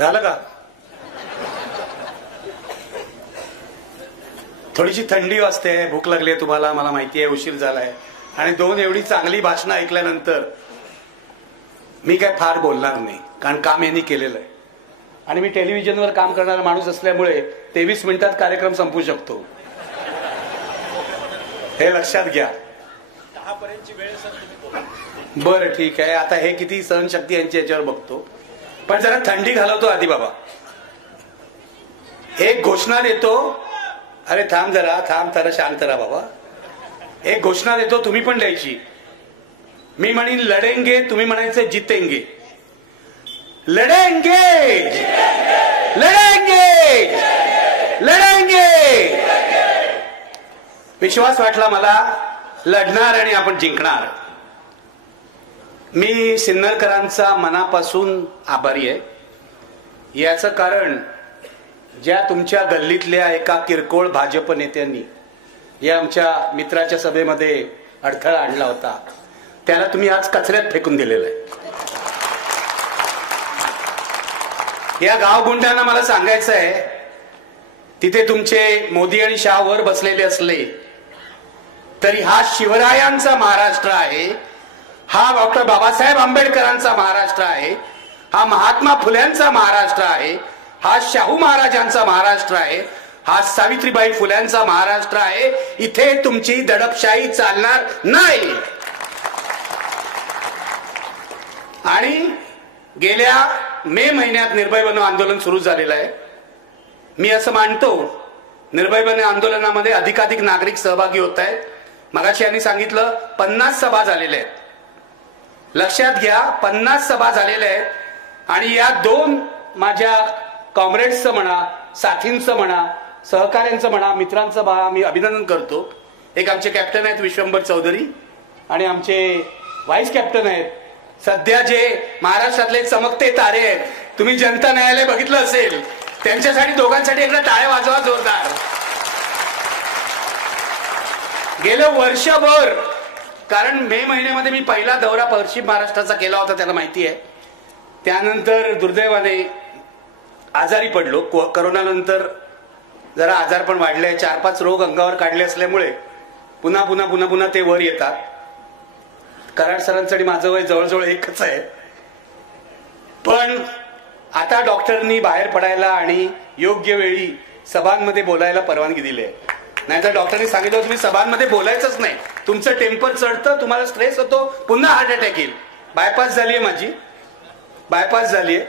झालं का? थोडीशी थंडी वाजते, भूक लागली आहे तुम्हाला, मला माहिती आहे, उशीर झालाय, आणि 2 एवढी चांगली भाषणं ऐकल्यानंतर मी काय फार बोलणार नाही, कारण काम यांनी केलेलं आहे. आणि मी टेलिव्हिजनवर काम करणारा माणूस असल्यामुळे 23 मिनिटात कार्यक्रम संपू शकतो, हे लक्षात घ्या. 10 पर्यंतची वेळ सर. बरं ठीक आहे, आता हे किती सहनशक्ती यांची याच्यावर बघतो. पण जरा थंडी घालवतो आधी बाबा. एक घोषणा देतो. अरे थांब जरा शांत राहा बाबा. एक घोषणा देतो, तुम्ही पण द्यायची. मी म्हणीन लढेंगे, तुम्ही म्हणायचं जितेंगे. लढेंगे लढेंगे लढेंगे. विश्वास वाटला मला, लढणार आणि आपण जिंकणार. मी सिन्नरकरांचा मनापासून आभारी आहे. याचं कारण ज्या तुमच्या गल्लीतल्या एका किरकोळ भाजप नेत्यांनी या आमच्या मित्राच्या सभेमध्ये अडथळा आणला होता, त्याला तुम्ही आज कचऱ्यात फेकून दिलेलं आहे. या गावगुंड्यांना मला सांगायचं आहे, तिथे तुमचे मोदी आणि शाह वर बसलेले असले तरी हा शिवरायांचा महाराष्ट्र आहे, हा डॉक्टर बाबासाहेब आंबेडकरांचा महाराष्ट्र आहे, हा महात्मा फुल्यांचा महाराष्ट्र आहे, हा शाहू महाराजांचा महाराष्ट्र आहे, हा सावित्रीबाई फुल्यांचा महाराष्ट्र आहे. इथे तुमची दडपशाही चालणार नाही. आणि गेल्या मे महिन्यात निर्भय बनो आंदोलन सुरू झालेलं आहे. मी असं मानतो, निर्भय बनो आंदोलनामध्ये अधिकाधिक नागरिक सहभागी होत आहेत. मगाशी यांनी सांगितलं 50 सभा झालेल्या आहेत. लक्षात घ्या, 50 सभा झालेल्या आहेत. आणि या 2 माझ्या कॉम्रेड्सचं म्हणा, साथींचं म्हणा, सहकाऱ्यांचं म्हणा, मित्रांचं म्हणा, मी अभिनंदन करतो. एक आमचे कॅप्टन आहेत विश्वंभर चौधरी, आणि आमचे व्हाईस कॅप्टन आहेत सध्या जे महाराष्ट्रातले चमकते तारे आहेत. तुम्ही जनता न्यायालय बघितलं असेल, त्यांच्यासाठी दोघांसाठी एकदा टाळ्या वाजवा जोरदार. गेलं वर्षभर, कारण मे महिन्यामध्ये मी पहिला दौरा पश्चिम महाराष्ट्राचा केला होता, त्याला माहिती आहे. त्यानंतर दुर्दैवाने आजारी पडलो. करोनानंतर जरा आजार पण वाढले, 4-5 रोग अंगावर काढले असल्यामुळे पुन्हा पुन्हा पुन्हा पुन्हा ते वर येतात. कराड सरांसाठी माझं वय जवळजवळ एकच आहे. पण आता डॉक्टरनी बाहेर पडायला आणि योग्य वेळी सभांमध्ये बोलायला परवानगी दिली आहे. नाहीतर डॉक्टरनी सांगितलं तुम्ही सभांमध्ये बोलायचंच नाही, तुमचं टेम्पर चढतं, तुम्हाला स्ट्रेस होतो, पुन्हा हार्ट अटॅक येईल. बायपास झालीये माझी, बायपास झालीये.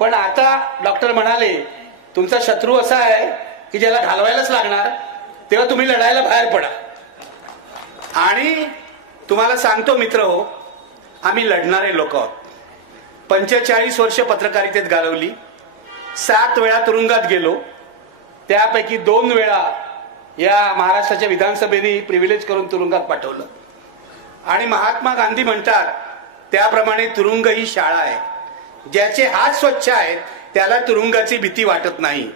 पण आता डॉक्टर म्हणाले तुमचा शत्रू असा आहे की ज्याला घालवायलाच लागणार, तेव्हा तुम्ही लढायला बाहेर पडा. आणि तुम्हाला सांगतो मित्र हो, आम्ही लढणारे लोक आहोत. 45 वर्ष पत्रकारितेत घालवली, 7 वेळा तुरुंगात गेलो, त्यापैकी 2 वेळा या महाराष्ट्राच्या विधानसभेने प्रिव्हिलेज करून तुरुंगात पाठवलं. आणि महात्मा गांधी म्हणतात त्याप्रमाणे तुरुंग ही शाळा आहे. ज्याचे हात स्वच्छ आहेत त्याला तुरुंगाची भीती वाटत नाही.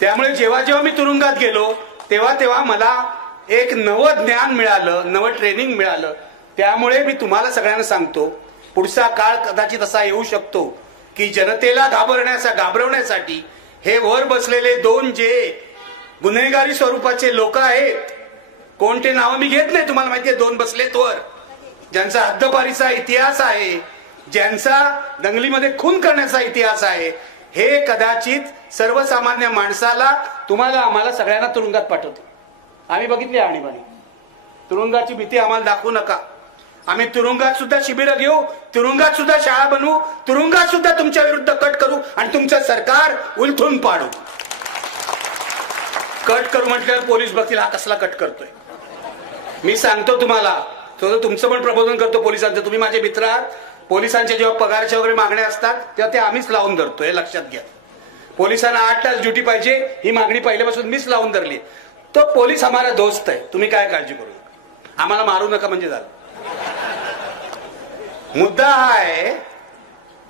त्यामुळे जेव्हा जेव्हा मी तुरुंगात गेलो तेव्हा मला एक नवं ज्ञान मिळालं, नवं ट्रेनिंग मिळालं. त्यामुळे मी तुम्हाला सगळ्यांना सांगतो, पुढचा काळ कदाचित असा येऊ शकतो की जनतेला घाबरवण्यासाठी हे वर बसलेले 2 जे गुन्हेगारी स्वरूपाचे लोक आहेत, कोणते नाव मी घेत नाही, तुम्हाला माहिती आहे, 2 बसलेत वर, ज्यांचा हद्दपारीचा इतिहास आहे, ज्यांचा दंगलीमध्ये खून करण्याचा इतिहास आहे, हे कदाचित सर्वसामान्य माणसाला, तुम्हाला, आम्हाला सगळ्यांना तुरुंगात पाठवतो. आम्ही बघितली आणीबाणी. तुरुंगाची भीती आम्हाला दाखवू नका. आम्ही तुरुंगात सुद्धा शिबिरं घेऊ, तुरुंगात सुद्धा शाळा बनवू, तुरुंगात सुद्धा तुमच्या विरुद्ध कट करू आणि तुमचं सरकार उलथून पाडू. कट करू म्हटल्यावर पोलीस बघतील हा कसला कट करतोय. मी सांगतो तुम्हाला, तुमचं पण प्रबोधन करतो पोलिसांचं. तुम्ही माझे मित्र आहात. पोलिसांच्या जेव्हा पगारच्या वगैरे मागण्या असतात तेव्हा ते आम्हीच लावून धरतो, हे लक्षात घ्या. पोलिसांना 8 तास ड्युटी पाहिजे, ही मागणी पहिल्यापासून मीच लावून धरली. तो पोलीस हमारा दोस्त आहे, तुम्ही काय काळजी करू नका, आम्हाला मारू नका म्हणजे झालं. मुद्दा हा आहे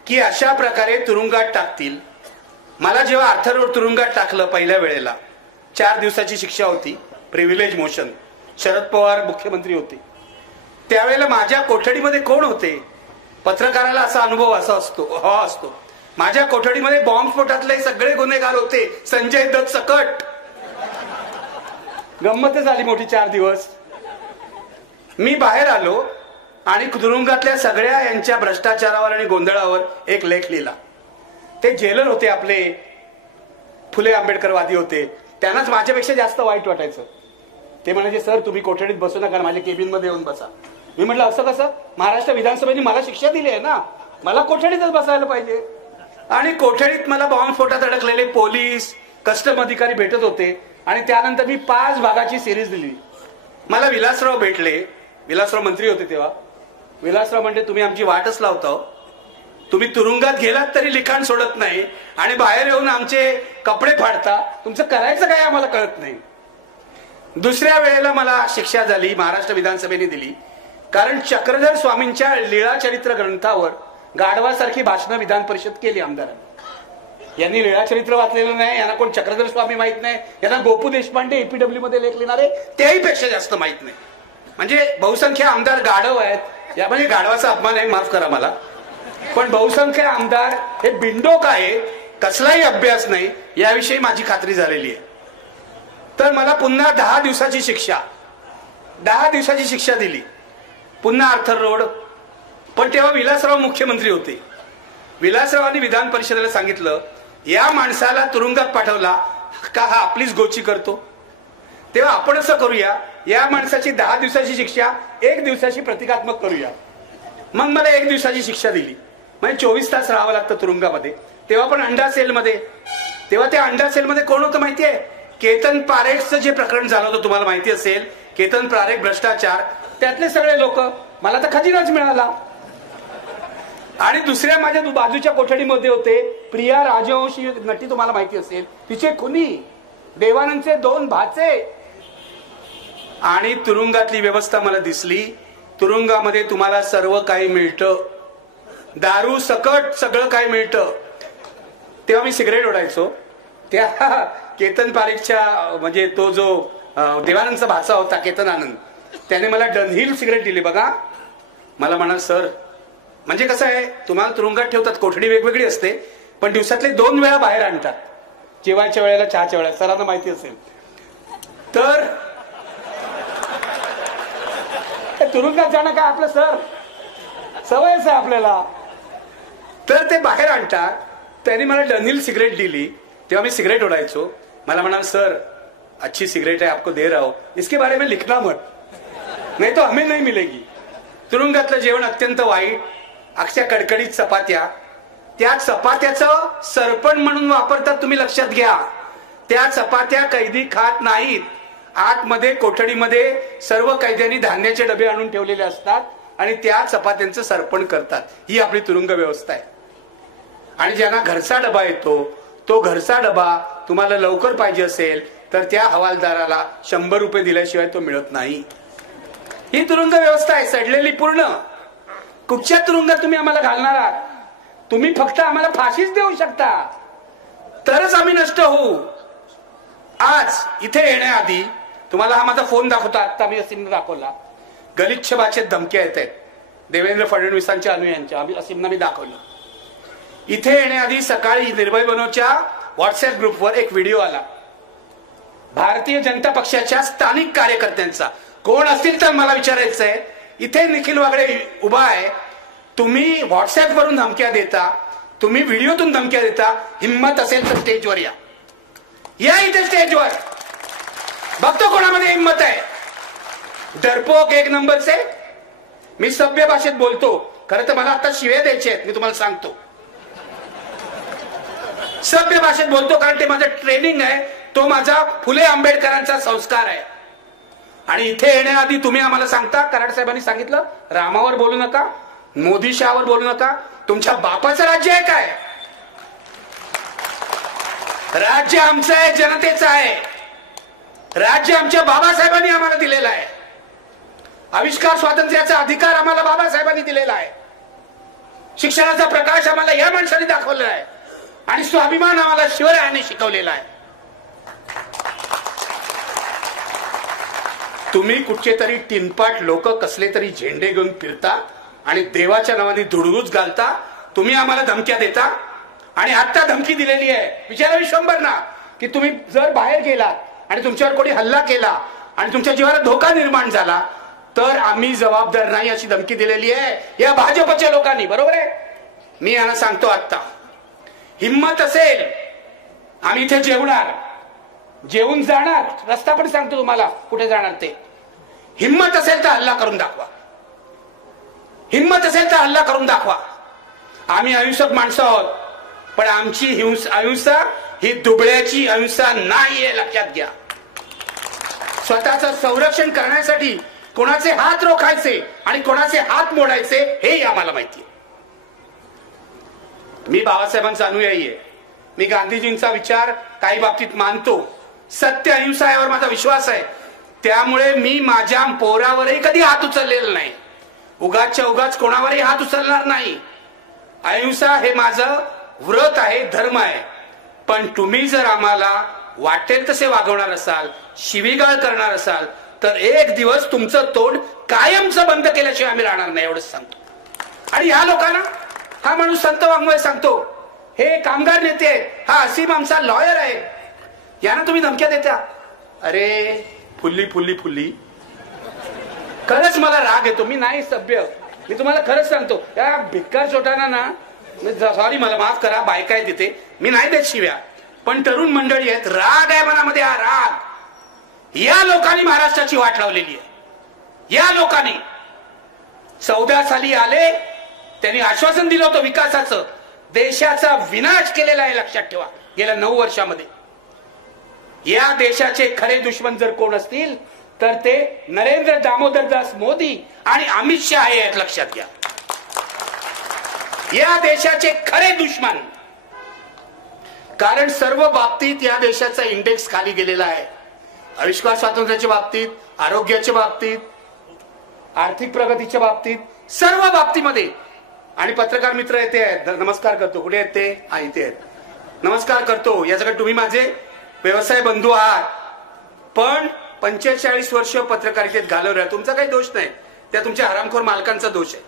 की अशा प्रकारे तुरुंगात टाकतील. मला जेव्हा अर्थरोड तुरुंगात टाकलं पहिल्या वेळेला, 4 दिवसाची शिक्षा होती, प्रिव्हिलेज मोशन. शरद पवार मुख्यमंत्री होते त्यावेळेला. माझ्या कोठडीमध्ये कोण होते? पत्रकाराला असा अनुभव असा असतो माझ्या कोठडीमध्ये बॉम्बस्फोटातले सगळे गुन्हेगार होते, संजय दत्त सकट. गंमत झाली मोठी. 4 दिवस मी बाहेर आलो आणि तुरुंगातल्या सगळ्या यांच्या भ्रष्टाचारावर आणि गोंधळावर एक लेख लिहिला. ते जेलर होते आपले, फुले आंबेडकरवादी होते, त्यांनाच माझ्यापेक्षा जास्त वाईट वाटायचं. ते म्हणायचे, सर तुम्ही कोठडीत बसू नका, माझ्या केबिन मध्ये येऊन बसा. मी म्हटलं असं कसं, महाराष्ट्र विधानसभेने मला शिक्षा दिली आहे ना, मला कोठडीतच बसायला पाहिजे. आणि कोठडीत मला बॉम्बस्फोटात अडकलेले पोलीस, कस्टम अधिकारी भेटत होते. आणि त्यानंतर मी 5 भागाची सिरीज दिली. मला विलासराव भेटले, विलासराव मंत्री होते तेव्हा. विलासराव म्हणते, तुम्ही आमची वाटच लावता, तुम्ही तुरुंगात गेलात तरी लिखाण सोडत नाही आणि बाहेर येऊन आमचे कपडे फाडता, तुमचं करायचं काय आम्हाला कळत नाही. दुसऱ्या वेळेला मला शिक्षा झाली, महाराष्ट्र विधानसभेने दिली, कारण चक्रधर स्वामींच्या लीळा चरित्र ग्रंथावर गाढवासारखी भाषणं विधान परिषद केली आमदारांनी. यांनी लीळा चरित्र वाचलेलं नाही, यांना कोण चक्रधर स्वामी माहित नाही, यांना गोपू देशपांडे एपीडब्ल्यू मध्ये लेख लिहिणारे त्याही पेक्षा जास्त माहित नाही. म्हणजे बहुसंख्य आमदार गाढव आहेत. या म्हणजे गाढवाचा अपमान आहे, माफ करा मला, पण बहुसंख्य आमदार हे बिंडोक आहे, कसलाही अभ्यास नाही, याविषयी माझी खात्री झालेली आहे. तर मला पुन्हा 10 दिवसाची शिक्षा दिली, पुन्हा आर्थर रोड. पण तेव्हा विलासराव मुख्यमंत्री होते. विलासरावांनी विधान परिषदेला सांगितलं, या माणसाला तुरुंगात पाठवला का हा आपलीच गोची करतो, तेव्हा आपण असं करूया, या माणसाची 10 दिवसाची शिक्षा 1 दिवसाची प्रतिकात्मक करूया. मग मला 1 दिवसाची शिक्षा दिली. म्हणजे 24 तास राहावं लागतं तुरुंगामध्ये. तेव्हा पण अंडा सेलमध्ये. तेव्हा त्या अंडा सेलमध्ये कोण होतं माहितीये? केतन पारेखचं जे प्रकरण झालं होतं तुम्हाला माहिती असेल, केतन पारेख भ्रष्टाचार, त्यातले सगळे लोक. मला तर खजिनाच मिळाला. आणि दुसऱ्या माझ्या बाजूच्या कोठडीमध्ये होते प्रिया राजवंशी नटी, तुम्हाला माहिती असेल, तिचे खुनी देवानंदचे 2 भाचे. आणि तुरुंगातली व्यवस्था मला दिसली. तुरुंगामध्ये तुम्हाला सर्व काही मिळतं, दारू सकट सगळं काही मिळतं. तेव्हा मी सिगरेट ओढायचो. त्या केतन पारेखच्या, म्हणजे तो जो देवानंदचा भाचा होता केतन आनंद, त्याने मला डनहिल सिगरेट दिली. बघा, मला म्हणा, सर म्हणजे कसं आहे, तुम्हाला तुरुंगात ठेवतात, कोठडी वेगवेगळी असते, पण दिवसातले 2 वेळा बाहेर आणतात, जेवायच्या वेळेला, चहाच्या वेळेला, सरांना माहिती असेल. तर तुरुंगात जाणं काय आपलं सर सवयच आहे आपल्याला. तर ते बाहेर आणतात. त्यांनी मला डनहिल सिगरेट दिली. तेव्हा मी सिगरेट ओढायचो. मला म्हणाल, सर अच्छी सिगरेट है, आपको दे रहा हूं, इसके बारे में लिखना मत, नहीं तो हमें नहीं मिलेगी. तुरुंगातलं जेवण अत्यंत वाईट. अक्षय कडकडीत चपात्या. त्या चपात्याचं सरपण म्हणून वापरतात, तुम्ही लक्षात घ्या. त्या चपात्या कैदी खात नाहीत. आतमध्ये कोठडीमध्ये सर्व कैद्यांनी धान्याचे डबे आणून ठेवलेले असतात आणि त्या चपात्यांचं सरपण करतात. ही आपली तुरुंग व्यवस्था आहे. आणि ज्यांना घरचा डबा येतो, तो घरचा डबा तुम्हाला लवकर पाहिजे असेल तर त्या हवालदाराला 100 रुपये दिल्याशिवाय तो मिळत नाही. ही तुरुंग व्यवस्था आहे, सडलेली पूर्ण. कुठच्या तुरुंगात तुम्ही आम्हाला घालणार आहात? तुम्ही फक्त आम्हाला फाशीच देऊ शकता, तरच आम्ही नष्ट होऊ. आज इथे येण्याआधी तुम्हाला हा माझा फोन दाखवतो, आता मी असीमला दाखवला. गलिच्छ भाषेत धमक्या येत आहेत देवेंद्र फडणवीसांच्या अनुयायांच्या. असीमना मी दाखवलं. इथे येण्याआधी सकाळी निर्भय बनोच्या व्हॉट्सअप ग्रुपवर एक व्हिडिओ आला भारतीय जनता पक्षाच्या स्थानिक कार्यकर्त्यांचा. कोण असतील तर मला विचारायचं आहे, इथे निखिल वागडे उभा आहे, तुम्ही व्हॉट्सअप वरून धमक्या देता, तुम्ही व्हिडिओतून धमक्या देता, हिम्मत असेल तर स्टेजवर या. या इथे स्टेजवर, बघतो कोणामध्ये हिम्मत आहे. डरपोक 1 नंबरचे. मी सभ्य भाषेत बोलतो. खरं तर मला आता शिव्या द्यायचे आहेत, मी तुम्हाला सांगतो. सभ्य भाषेत बोलतो कारण ते माझं ट्रेनिंग आहे, तो माझा फुले आंबेडकरांचा संस्कार आहे. आणि इथे येण्याआधी तुम्ही आम्हाला सांगता, कराड साहेबांनी सांगितलं, रामावर बोलू नका, मोदी शहावर बोलू नका. तुमच्या बापाचं राज्य आहे काय? राज्य आमचं आहे, जनतेचं आहे. राज्य आमच्या बाबासाहेबांनी आम्हाला दिलेलं आहे. आविष्कार स्वातंत्र्याचा अधिकार आम्हाला बाबासाहेबांनी दिलेला आहे. शिक्षणाचा प्रकाश आम्हाला या माणसाने दाखवलेला आहे. आणि स्वाभिमान आम्हाला शिवरायांनी शिकवलेला आहे. तुम्ही कुठचे तरी टिनपाट लोक कसले तरी झेंडे घेऊन फिरता आणि देवाच्या नावाने धुडगूस घालता. तुम्ही आम्हाला धमक्या देता. आणि आता धमकी दिलेली आहे. विचारा विश्वंभरना की तुम्ही जर बाहेर गेलात आणि तुमच्यावर कोणी हल्ला केला आणि तुमच्या जीवाला धोका निर्माण झाला तर आम्ही जबाबदार नाही अशी धमकी दिलेली आहे या भाजपच्या लोकांनी. बरोबर आहे. मी यांना सांगतो आता, हिम्मत असेल आम्ही इथे जेवणार, जेवून जाणार. रस्ता पण सांगतो तुम्हाला कुठे जाणार ते. हिम्मत असेल तर हल्ला करून दाखवा, हिम्मत असेल तर हल्ला करून दाखवा. आम्ही अहिंसक माणसं आहोत, पण आमची अहिंसा ही दुबळ्याची अहिंसा नाहीये, लक्षात घ्या. स्वतःचं संरक्षण करण्यासाठी कोणाचे हात रोखायचे आणि कोणाचे हात मोडायचे हे आम्हाला माहिती आहे. मी बाबासाहेबांचा अनुयायी आहे. मी गांधीजींचा विचार काही बाबतीत मानतो. सत्य अहिंसा यावर माझा विश्वास आहे. त्यामुळे मी माझ्या पोरावरही कधी हात उचललेला नाही. उगाचच्या उगाच कोणावरही हात उचलणार नाही. अहिंसा हे माझं व्रत आहे, धर्म आहे. पण तुम्ही जर आम्हाला वाटेल तसे वागवणार असाल, शिवीगाळ करणार असाल तर एक दिवस तुमचं तोंड कायमचं बंद केल्याशिवाय आम्ही राहणार नाही, एवढंच सांगतो. आणि ह्या लोकांना, हा माणूस संत वाङ्मय सांगतो, हे कामगार नेते आहेत, हा असीम आमचा लॉयर आहे, यांना तुम्ही धमक्या देता. अरे फुल्ली फुल्ली फुल्ली, खरंच मला राग येतो. मी नाही सभ्य, मी तुम्हाला खरंच सांगतो. या भिक्कार चोटाना ना, सॉरी मला माफ करा, बायका आहे तिथे, मी नाही देत शिव्या, पण तरुण मंडळी आहेत, राग आहे मनामध्ये. हा राग या लोकांनी महाराष्ट्राची वाट लावलेली आहे. या लोकांनी 14 साली आले, त्यांनी आश्वासन दिलं होतं विकासाचं, देशाचा विनाश केलेला आहे, लक्षात ठेवा. गेल्या 9 वर्षामध्ये या देशाचे खरे दुश्मन जर कोण असतील तर ते नरेंद्र दामोदर दास मोदी आणि अमित शहा हे आहेत, लक्षात घ्या. या देशाचे खरे दुश्मन. कारण सर्व बाबतीत या देशाचा इंडेक्स खाली गेलेला आहे. आविष्कार स्वातंत्र्याच्या बाबतीत, आरोग्याच्या बाबतीत, आर्थिक प्रगतीच्या बाबतीत, सर्व बाबतीमध्ये. आणि पत्रकार मित्र येते आहेत, नमस्कार करतो. कुठे आहेत ते? हा, इथे आहेत. नमस्कार करतो. याच्याकडे तुम्ही माझे व्यवसाय बंधू आहात, पण 45 वर्ष पत्रकारितेत घालवल्या. तुमचा काही दोष नाही, त्या तुमच्या हरामखोर मालकांचा दोष आहे.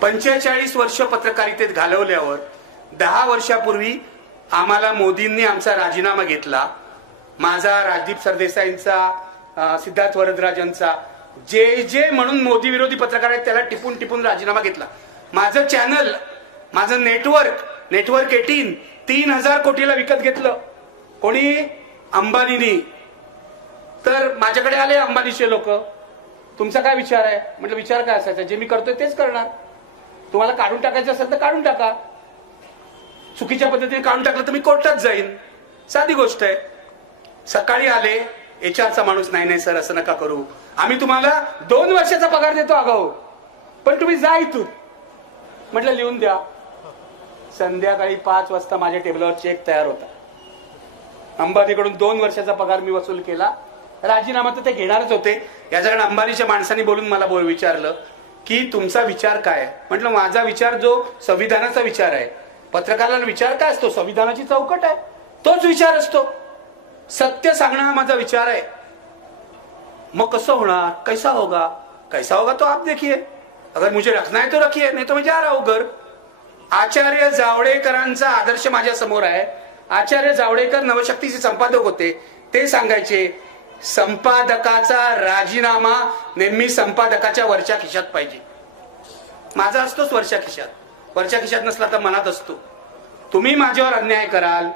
45 वर्ष पत्रकारितेत घालवल्यावर 10 वर्षापूर्वी आम्हाला मोदींनी आमचा राजीनामा घेतला. माझा, राजदीप सरदेसाईंचा, सिद्धार्थ वरदराजांचा, जे म्हणून मोदी विरोधी पत्रकार आहेत त्याला टिपून टिपून राजीनामा घेतला. माझं चॅनल, माझं नेटवर्क 18 3,000 कोटीला विकत घेतलं. कोणी? अंबानीनी. तर माझ्याकडे आले अंबानीचे लोक, तुमचा काय विचार आहे? म्हटलं विचार काय असायचा, जे मी करतोय तेच करणार. तुम्हाला काढून टाकायचं असेल तर काढून टाका. चुकीच्या पद्धतीने काढून टाकलं तर मी कोर्टात जाईन, साधी गोष्ट आहे. सकाळी आले, एचआरचा माणूस, नाही सर असं नका करू, आम्ही तुम्हाला 2 वर्षाचा पगार देतो अगाऊ, पण तुम्ही जा इथून. म्हटलं लिहून द्या. संध्याकाळी 5 वाजता माझ्या टेबलवर चेक तयार होता. अंबानीकडून 2 वर्षाचा पगार मी वसूल केला. राजीनामा तर ते घेणारच होते. याच्याकडे अंबानीच्या माणसांनी बोलून मला विचारलं की तुमचा विचार काय? म्हटलं माझा विचार जो संविधानाचा विचार आहे. पत्रकाराला विचार काय असतो? संविधानाची चौकट आहे, तोच विचार असतो. सत्य सांगणं हा माझा विचार आहे. मग कसं होणार? कैसा होगा? कैसा होगा तो आप देखिए. अगर मुझे रखना है तो रखिए, नहीं तो मैं जा रहा हूं घर. आचार्य जावडेकरांचा आदर्श माझ्या समोर आहे. आचार्य जावडेकर नवशक्तीचे संपादक होते. ते सांगायचे संपादकाचा राजीनामा नेहमी संपादकाच्या वरच्या खिशात पाहिजे. माझा असतोच वरच्या खिशात, वरच्या खिशात नसला तर मनात असतो. तुम्ही माझ्यावर अन्याय कराल.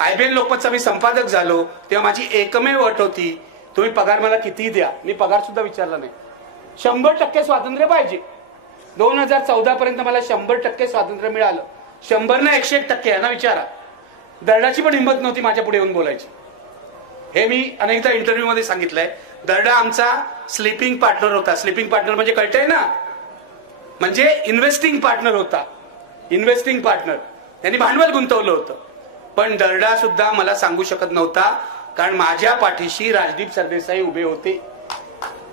IBN लोकमतचा मी संपादक झालो तेव्हा माझी एकमेव अट होती, तुम्ही पगार मला किती द्या. मी पगार सुद्धा विचारला नाही. 100% स्वातंत्र्य पाहिजे. 2014 पर्यंत मला 100% स्वातंत्र्य मिळालं. 100 ना 101% यांना विचारा. दर्डाची पण हिंमत नव्हती माझ्या पुढे येऊन बोलायची. हे मी अनेकदा इंटरव्ह्यू मध्ये सांगितलंय. दर्डा आमचा स्लीपिंग पार्टनर होता. स्लीपिंग पार्टनर म्हणजे कळतंय ना, म्हणजे इन्व्हेस्टिंग पार्टनर होता. इन्व्हेस्टिंग पार्टनर, त्यांनी भांडवल गुंतवलं होतं. पण दर्डा सुद्धा मला सांगू शकत नव्हता, कारण माझ्या पाठीशी राजदीप सरदेसाई उभे होते.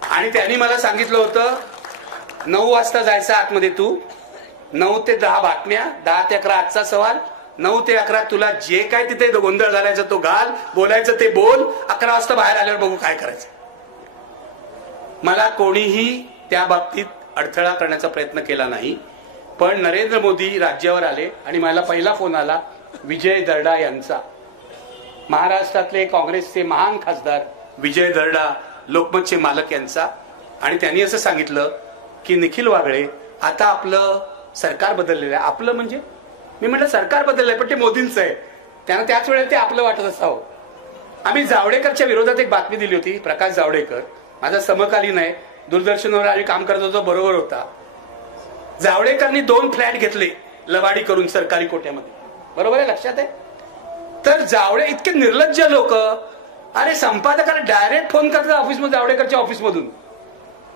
आणि त्यांनी मला सांगितलं होतं 9 वाजता जायचं आतमध्ये, तू 9 ते 10 बातम्या, 10 ते 11 आजचा सवाल, 9 ते 11 तुला जे काय तिथे गोंधळ घालायचा तो घाल, बोलायचं ते बोल, 11 वाजता बाहेर आल्यावर बघू काय करायचं. मला कोणीही त्या बाबतीत अडथळा करण्याचा प्रयत्न केला नाही. पण नरेंद्र मोदी राज्यावर आले आणि मला पहिला फोन आला विजय दर्डा यांचा, महाराष्ट्रातले काँग्रेसचे महान खासदार विजय दर्डा, लोकमतचे मालक यांचा. आणि त्यांनी असं सांगितलं की निखिल वागळे, आता आपलं सरकार बदललेलं आहे. आपलं म्हणजे मी म्हटलं सरकार बदललंय पण ते मोदींचं आहे. त्यांना त्याच वेळेला ते आपलं वाटत असावं. आम्ही जावडेकरच्या विरोधात एक बातमी दिली होती. प्रकाश जावडेकर माझा समकालीन आहे, दूरदर्शनवर आम्ही काम करत होतो, बरोबर होता. जावडेकरनी 2 फ्लॅट घेतले लवाडी करून सरकारी कोट्यामध्ये, बरोबर आहे, लक्षात आहे. तर जावडे इतके निर्लज्ज लोक, अरे संपादकाला डायरेक्ट फोन करतात ऑफिसमध्ये, जावडेकरच्या ऑफिसमधून.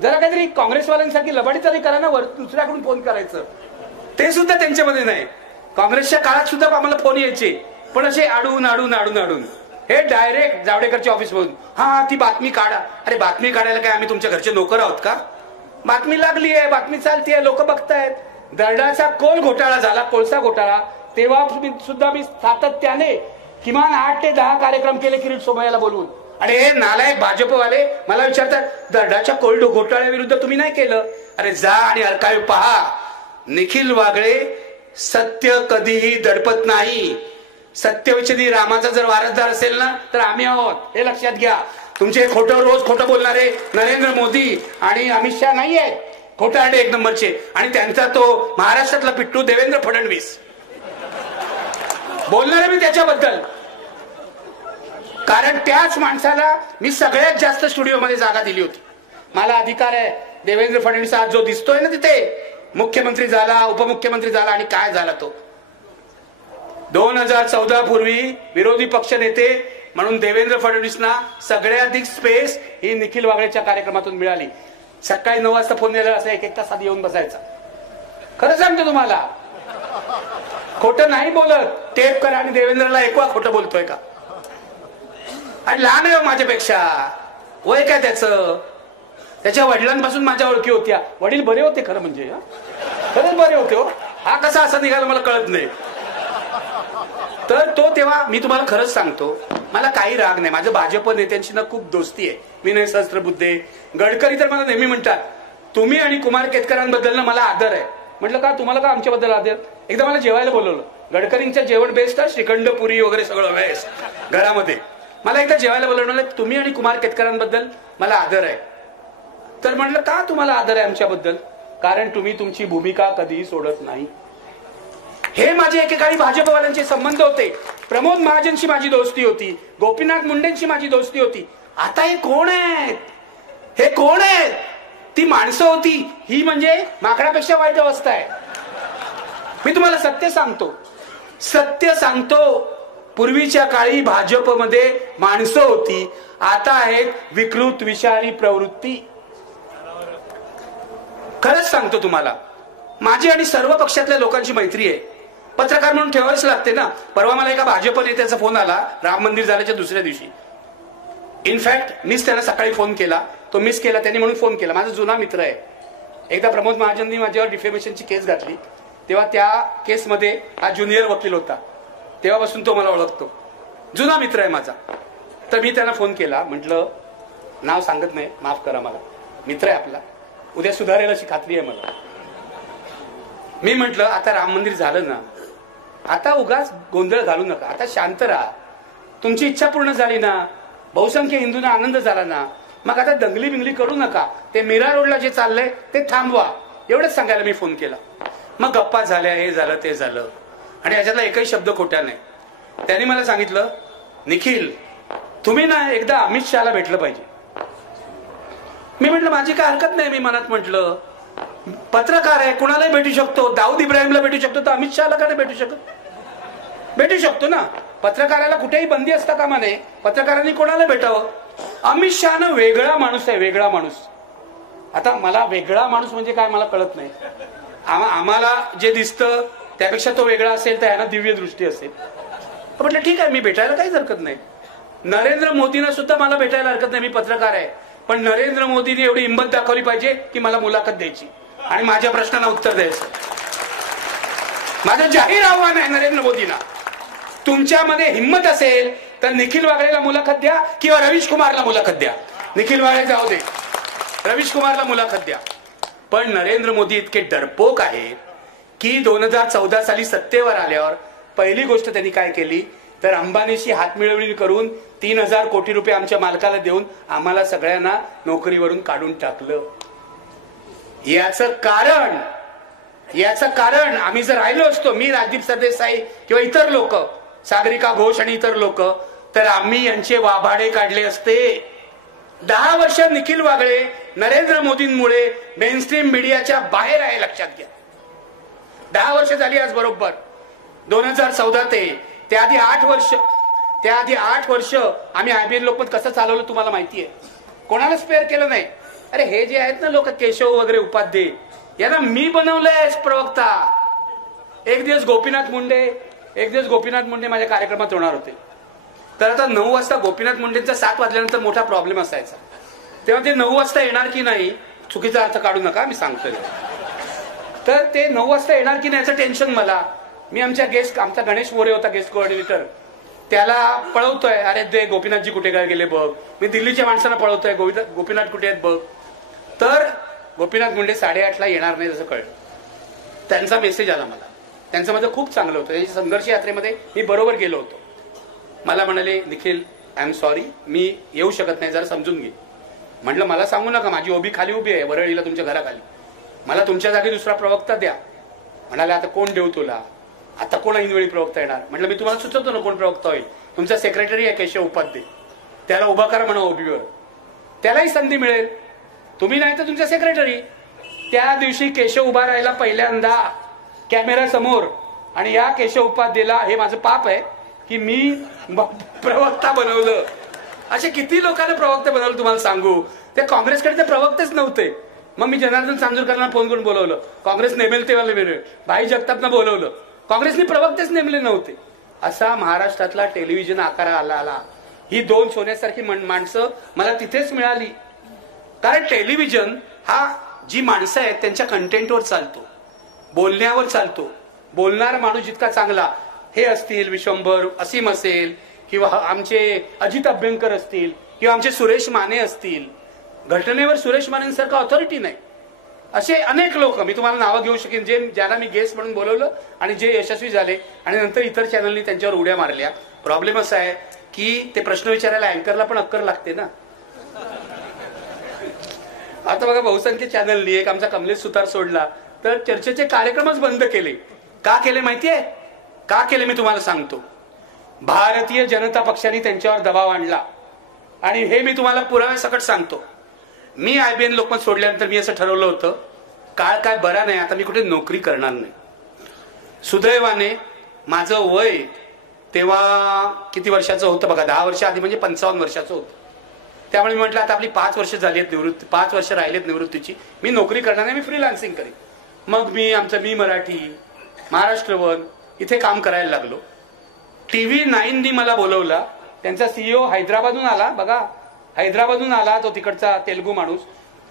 जरा काहीतरी काँग्रेसवाल्यांसारखी लबाडी तरी करा ना, दुसऱ्याकडून फोन करायचं. ते सुद्धा त्यांच्यामध्ये नाही. काँग्रेसच्या काळात सुद्धा आम्हाला फोन यायचे, पण असे आडून आडून आडून आडून. हे डायरेक्ट जावडेकरच्या ऑफिसमधून, हा ती बातमी काढा. अरे बातमी काढायला काय आम्ही तुमच्या घरचे नोकर आहोत का? बातमी लागली आहे, बातमी चालतीये, लोक बघतायत. दर्डाचा कोल घोटाळा झाला, कोळसा घोटाळा, तेव्हा सुद्धा मी सातत्याने किमान 8 ते 10 कार्यक्रम केले किरीट सोमय्याला बोलवून. आणि हे नालायक भाजपवाले मला विचारतात, दर्डाच्या कोल घोटाळ्याविरुद्ध तुम्ही नाही केलं? अरे जा आणि अर्काईव्ह पहा. निखिल वागळे सत्य कधीही दडपत नाही. सत्यविषयी रामाचा जर वारसदार असेल ना तर आम्ही आहोत, हे लक्षात घ्या. तुमचे खोटं रोज खोटं बोलणारे नरेंद्र मोदी आणि अमित शहा नाही आहेत, खोटारडे 1 नंबरचे. आणि त्यांचा तो महाराष्ट्रातला पिट्टू देवेंद्र फडणवीस बोलणार मी त्याच्याबद्दल. कारण त्याच माणसाला मी सगळ्यात जास्त स्टुडिओमध्ये जागा दिली होती. मला अधिकार आहे. देवेंद्र फडणवीस आज जो दिसतोय ना तिथे, मुख्यमंत्री झाला, उपमुख्यमंत्री झाला, आणि काय झाला तो 2014 पूर्वी विरोधी पक्ष नेते म्हणून देवेंद्र फडणवीसना सगळ्याधिक स्पेस ही निखिल वागळेच्या कार्यक्रमातून मिळाली. सकाळी 9 वाजता फोन दिला, असं 1-1 तास आधी येऊन बसायचा. खरं सांगतो तुम्हाला, खोटं नाही बोलत. टेप करा आणि देवेंद्रला ऐकवा खोटं बोलतोय का. आणि लहान आहे माझ्यापेक्षा, वय काय त्याचं. त्याच्या वडिलांपासून माझ्या ओळखी होत्या. वडील बरे होते खरं म्हणजे, खरंच बरे होते हो. हा कसा असा निघाला मला कळत नाही. तर तो तेव्हा मी तुम्हाला खरंच सांगतो, मला काही राग नाही. माझं भाजप नेत्यांशी ना खूप दोस्ती आहे. विनय सहस्त्रबुद्धे, गडकरी तर मला नेहमी म्हणतात तुम्ही आणि कुमार केतकरांबद्दल ना मला आदर आहे. म्हटलं का तुम्हाला का आमच्याबद्दल आदर? एकदा मला जेवायला बोलवलं. गडकरींचं जेवण बेस्ट आहे, श्रीखंड पुरी वगैरे सगळं बेस्ट घरामध्ये. मला एकदा जेवायला बोलवलं, तुम्ही आणि कुमार केतकरांबद्दल मला आदर आहे. तर म्हटलं का तुम्हाला आदर आहे आमच्याबद्दल? कारण तुम्ही तुमची भूमिका कधीही सोडत नाही. हे माझे एकेकाळी भाजपवाल्यांचे संबंध होते. प्रमोद महाजनशी माझी दोस्ती होती, गोपीनाथ मुंडेंशी माझी दोस्ती होती. आता हे कोण आहेत? हे कोण आहेत? ती माणसं होती, ही म्हणजे माकडापेक्षा वाईट अवस्था आहे. मी तुम्हाला सत्य सांगतो, सत्य सांगतो. पूर्वीच्या काळी भाजपमध्ये माणसं होती, आता आहेत विकृत विषारी प्रवृत्ती. खरंच सांगतो तुम्हाला, माझी आणि सर्व पक्षातल्या लोकांची मैत्री आहे. पत्रकार म्हणून ठेवायच लागते ना. परवा मला एका भाजप नेत्याचा फोन आला राम मंदिर झाल्याच्या दुसऱ्या दिवशी. इनफॅक्ट मीच त्यांना सकाळी फोन केला, तो मिस केला त्यांनी म्हणून फोन केला. माझा जुना मित्र आहे. एकदा प्रमोद महाजननी माझ्यावर डिफेमेशनची केस घातली, तेव्हा त्या केसमध्ये हा ज्युनियर वकील होता. तेव्हापासून तो मला ओळखतो, जुना मित्र आहे माझा. तर मी त्यांना फोन केला, म्हटलं नाव सांगत नाही, माफ करा, मला मित्र आहे आपला, उद्या सुधारेल अशी खात्री आहे मला. मी म्हटलं आता राम मंदिर झालं ना, आता उगाच गोंधळ घालू नका, आता शांत राहा. तुमची इच्छा पूर्ण झाली ना, बहुसंख्य हिंदूंना आनंद झाला ना, मग आता दंगली बिंगली करू नका. ते मीरा रोडला जे चाललंय ते थांबवा, एवढंच सांगायला मी फोन केला. मग गप्पा झाल्या, हे झालं ते झालं, आणि याच्यातला एकही शब्द खोटा नाही. त्यांनी मला सांगितलं, निखिल तुम्ही ना एकदा अमित शहाला भेटलं पाहिजे. मी म्हटलं माझी काय हरकत नाही. मी मनात म्हटलं पत्रकार आहे, कुणालाही भेटू शकतो. दाऊद इब्राहिमला भेटू शकतो, तर अमित शहाला का नाही भेटू शकत? भेटू शकतो ना. पत्रकाराला कुठेही बंदी असता कामा नये. पत्रकारांनी कोणाला भेटावं. अमित शहानं वेगळा माणूस आहे, वेगळा माणूस. आता मला वेगळा माणूस म्हणजे काय मला कळत नाही. आम्हाला जे दिसतं त्यापेक्षा तो वेगळा असेल तर यांना दिव्य दृष्टी असेल. म्हटलं ठीक आहे, मी भेटायला काहीच हरकत नाही. नरेंद्र मोदींना सुद्धा मला भेटायला हरकत नाही, मी पत्रकार आहे. पण नरेंद्र मोदींनी एवढी हिंमत दाखवली पाहिजे की मला मुलाखत द्यायची आणि माझ्या प्रश्नांना उत्तर द्यायचं. माझं जाहीर आव्हान आहे नरेंद्र मोदींना, तुमच्यामध्ये हिंमत असेल तर निखिल वागळेला मुलाखत द्या किंवा रवीश कुमारला मुलाखत द्या. निखिल वागळे जाऊ दे, रवीश कुमारला मुलाखत द्या. पण नरेंद्र मोदी इतके डरपोक आहेत की 2014 साली सत्तेवर आल्यावर पहिली गोष्ट त्यांनी काय केली तर अंबानीशी हातमिळवणी करून 3,000 कोटी रुपये आमच्या मालकाला देऊन आम्हाला सगळ्यांना नोकरीवरून काढून टाकलं. याचं कारण आम्ही जर राहिलो असतो, मी राजदीप सरदेसाई किंवा इतर लोक, सागरिका घोष आणि इतर लोक, तर आम्ही यांचे वाभाडे काढले असते. 10 वर्ष निखिल वागळे नरेंद्र मोदींमुळे मेनस्ट्रीम मीडियाच्या बाहेर आहे, लक्षात घ्या. 10 वर्ष झाली आज, बरोबर 2014 ते त्याआधी 8 वर्ष आम्ही आयबीएन लोकमत कसं चालवलं तुम्हाला माहितीये. कोणाला स्पेअर केलं नाही. अरे हे जे आहेत ना लोक, केशव वगैरे उपाध्ये, यांना मी बनवलंय प्रवक्ता. एक दिवस गोपीनाथ मुंडे माझ्या कार्यक्रमात होणार होते. तर आता 9 वाजता गोपीनाथ मुंडेंचा 7 वाजल्यानंतर मोठा प्रॉब्लेम असायचा. तेव्हा ते 9 वाजता येणार की नाही, चुकीचा अर्थ काढू नका, मी सांगतोय. तर ते 9 वाजता येणार की नाही याचं टेन्शन मला. मी आमचा गणेश मोरे होता गेस्ट कोऑर्डिनेटर, त्याला पळवतोय, अरे दे गोपीनाथजी कुठे काय गेले बघ. मी दिल्लीच्या माणसांना पळवतोय, गोपीनाथ कुठे आहेत बघ. तर गोपीनाथ मुंडे 8:30ला येणार नाही जसं कळलं. त्यांचा मेसेज आला मला. त्यांचं माझं खूप चांगलं होतं. त्यांच्या संघर्ष यात्रेमध्ये मी बरोबर गेलो होतो. मला म्हणाले, निखिल आय एम सॉरी, मी येऊ शकत नाही, जरा समजून घे. म्हटलं मला सांगू नका, माझी ओबी खाली उभी आहे वरळीला तुमच्या घराखाली, मला तुमच्या जागी दुसरा प्रवक्ता द्या. म्हणाले आता कोण देऊ तुला, आता कोण ऐनवेळी प्रवक्ता येणार. म्हटलं मी तुम्हाला सुचवतो ना कोण प्रवक्ता होईल. तुमचा सेक्रेटरी आहे केशव उपाध्ये, त्याला उभा करा म्हणा ओबीवर, त्यालाही संधी मिळेल. तुम्ही नाही तर तुमचा सेक्रेटरी. त्या दिवशी केशव उभा राहिला पहिल्यांदा कॅमेरा समोर, आणि या केशव उपाध्येला, हे माझं पाप आहे की मी प्रवक्ता बनवलं. असे किती लोकांना प्रवक्ता बनवलं तुम्हाला सांगू. ते काँग्रेसकडे ते प्रवक्तेच नव्हते. मग मी जनार्दन चांदूरकरांना फोन करून बोलवलं, काँग्रेस नेमेल तेव्हा वेगळे, भाई जगतापना बोलवलं, काँग्रेसने प्रवक्तेच नेमले नव्हते. असा महाराष्ट्रातला टेलिव्हिजन आकाराला आला. ही 2 सोन्यासारखी माणसं मला तिथेच मिळाली. कारण टेलिव्हिजन हा जी माणसं आहेत त्यांच्या कंटेंटवर चालतो, बोलण्यावर चालतो. बोलणारा माणूस जितका चांगला, हे असतील विश्वंभर असीम असेल, किंवा आमचे अजित अभ्यंकर असतील, किंवा आमचे सुरेश माने असतील. घटनेवर सुरेश मानेंसारखं ऑथॉरिटी नाही. असे अनेक लोक मी तुम्हाला नावं घेऊ शकेन, ज्यांना मी गेस्ट म्हणून बोलवलं आणि जे यशस्वी झाले, आणि नंतर इतर चॅनलनी त्यांच्यावर उड्या मारल्या. प्रॉब्लेम असा आहे की ते प्रश्न विचारायला अँकरला पण अक्कल लागते ना. आता बघा, बहुसंख्य चॅनलनी एक आमचा कमलेश सुतार सोडला तर चर्चेचे कार्यक्रमच बंद केले. का केले माहितीये? का केले मी तुम्हाला सांगतो. भारतीय जनता पक्षाने त्यांच्यावर दबाव आणला, आणि हे मी तुम्हाला पुराव्यासकट सांगतो. मी आयबीएन लोकमत सोडल्यानंतर मी असं ठरवलं होतं, काळ काय बरा नाही, आता मी कुठे नोकरी करणार नाही. सुदैवाने माझं वय तेव्हा किती वर्षाचं होतं बघा, 10 वर्ष आधी म्हणजे 55 वर्षाचं होतं. त्यामुळे मी म्हटलं आता आपली 5 वर्ष झाली आहेत निवृत्ती, 5 वर्ष राहिलेत निवृत्तीची, मी नोकरी करणार नाही, मी फ्रीलान्सिंग करेन. मग मी मराठी, महाराष्ट्र वन इथे काम करायला लागलो. TV 9नी मला बोलवला. त्यांचा CEO हैदराबादहून आला, बघा हैदराबादहून आला तो तिकडचा तेलुगू माणूस,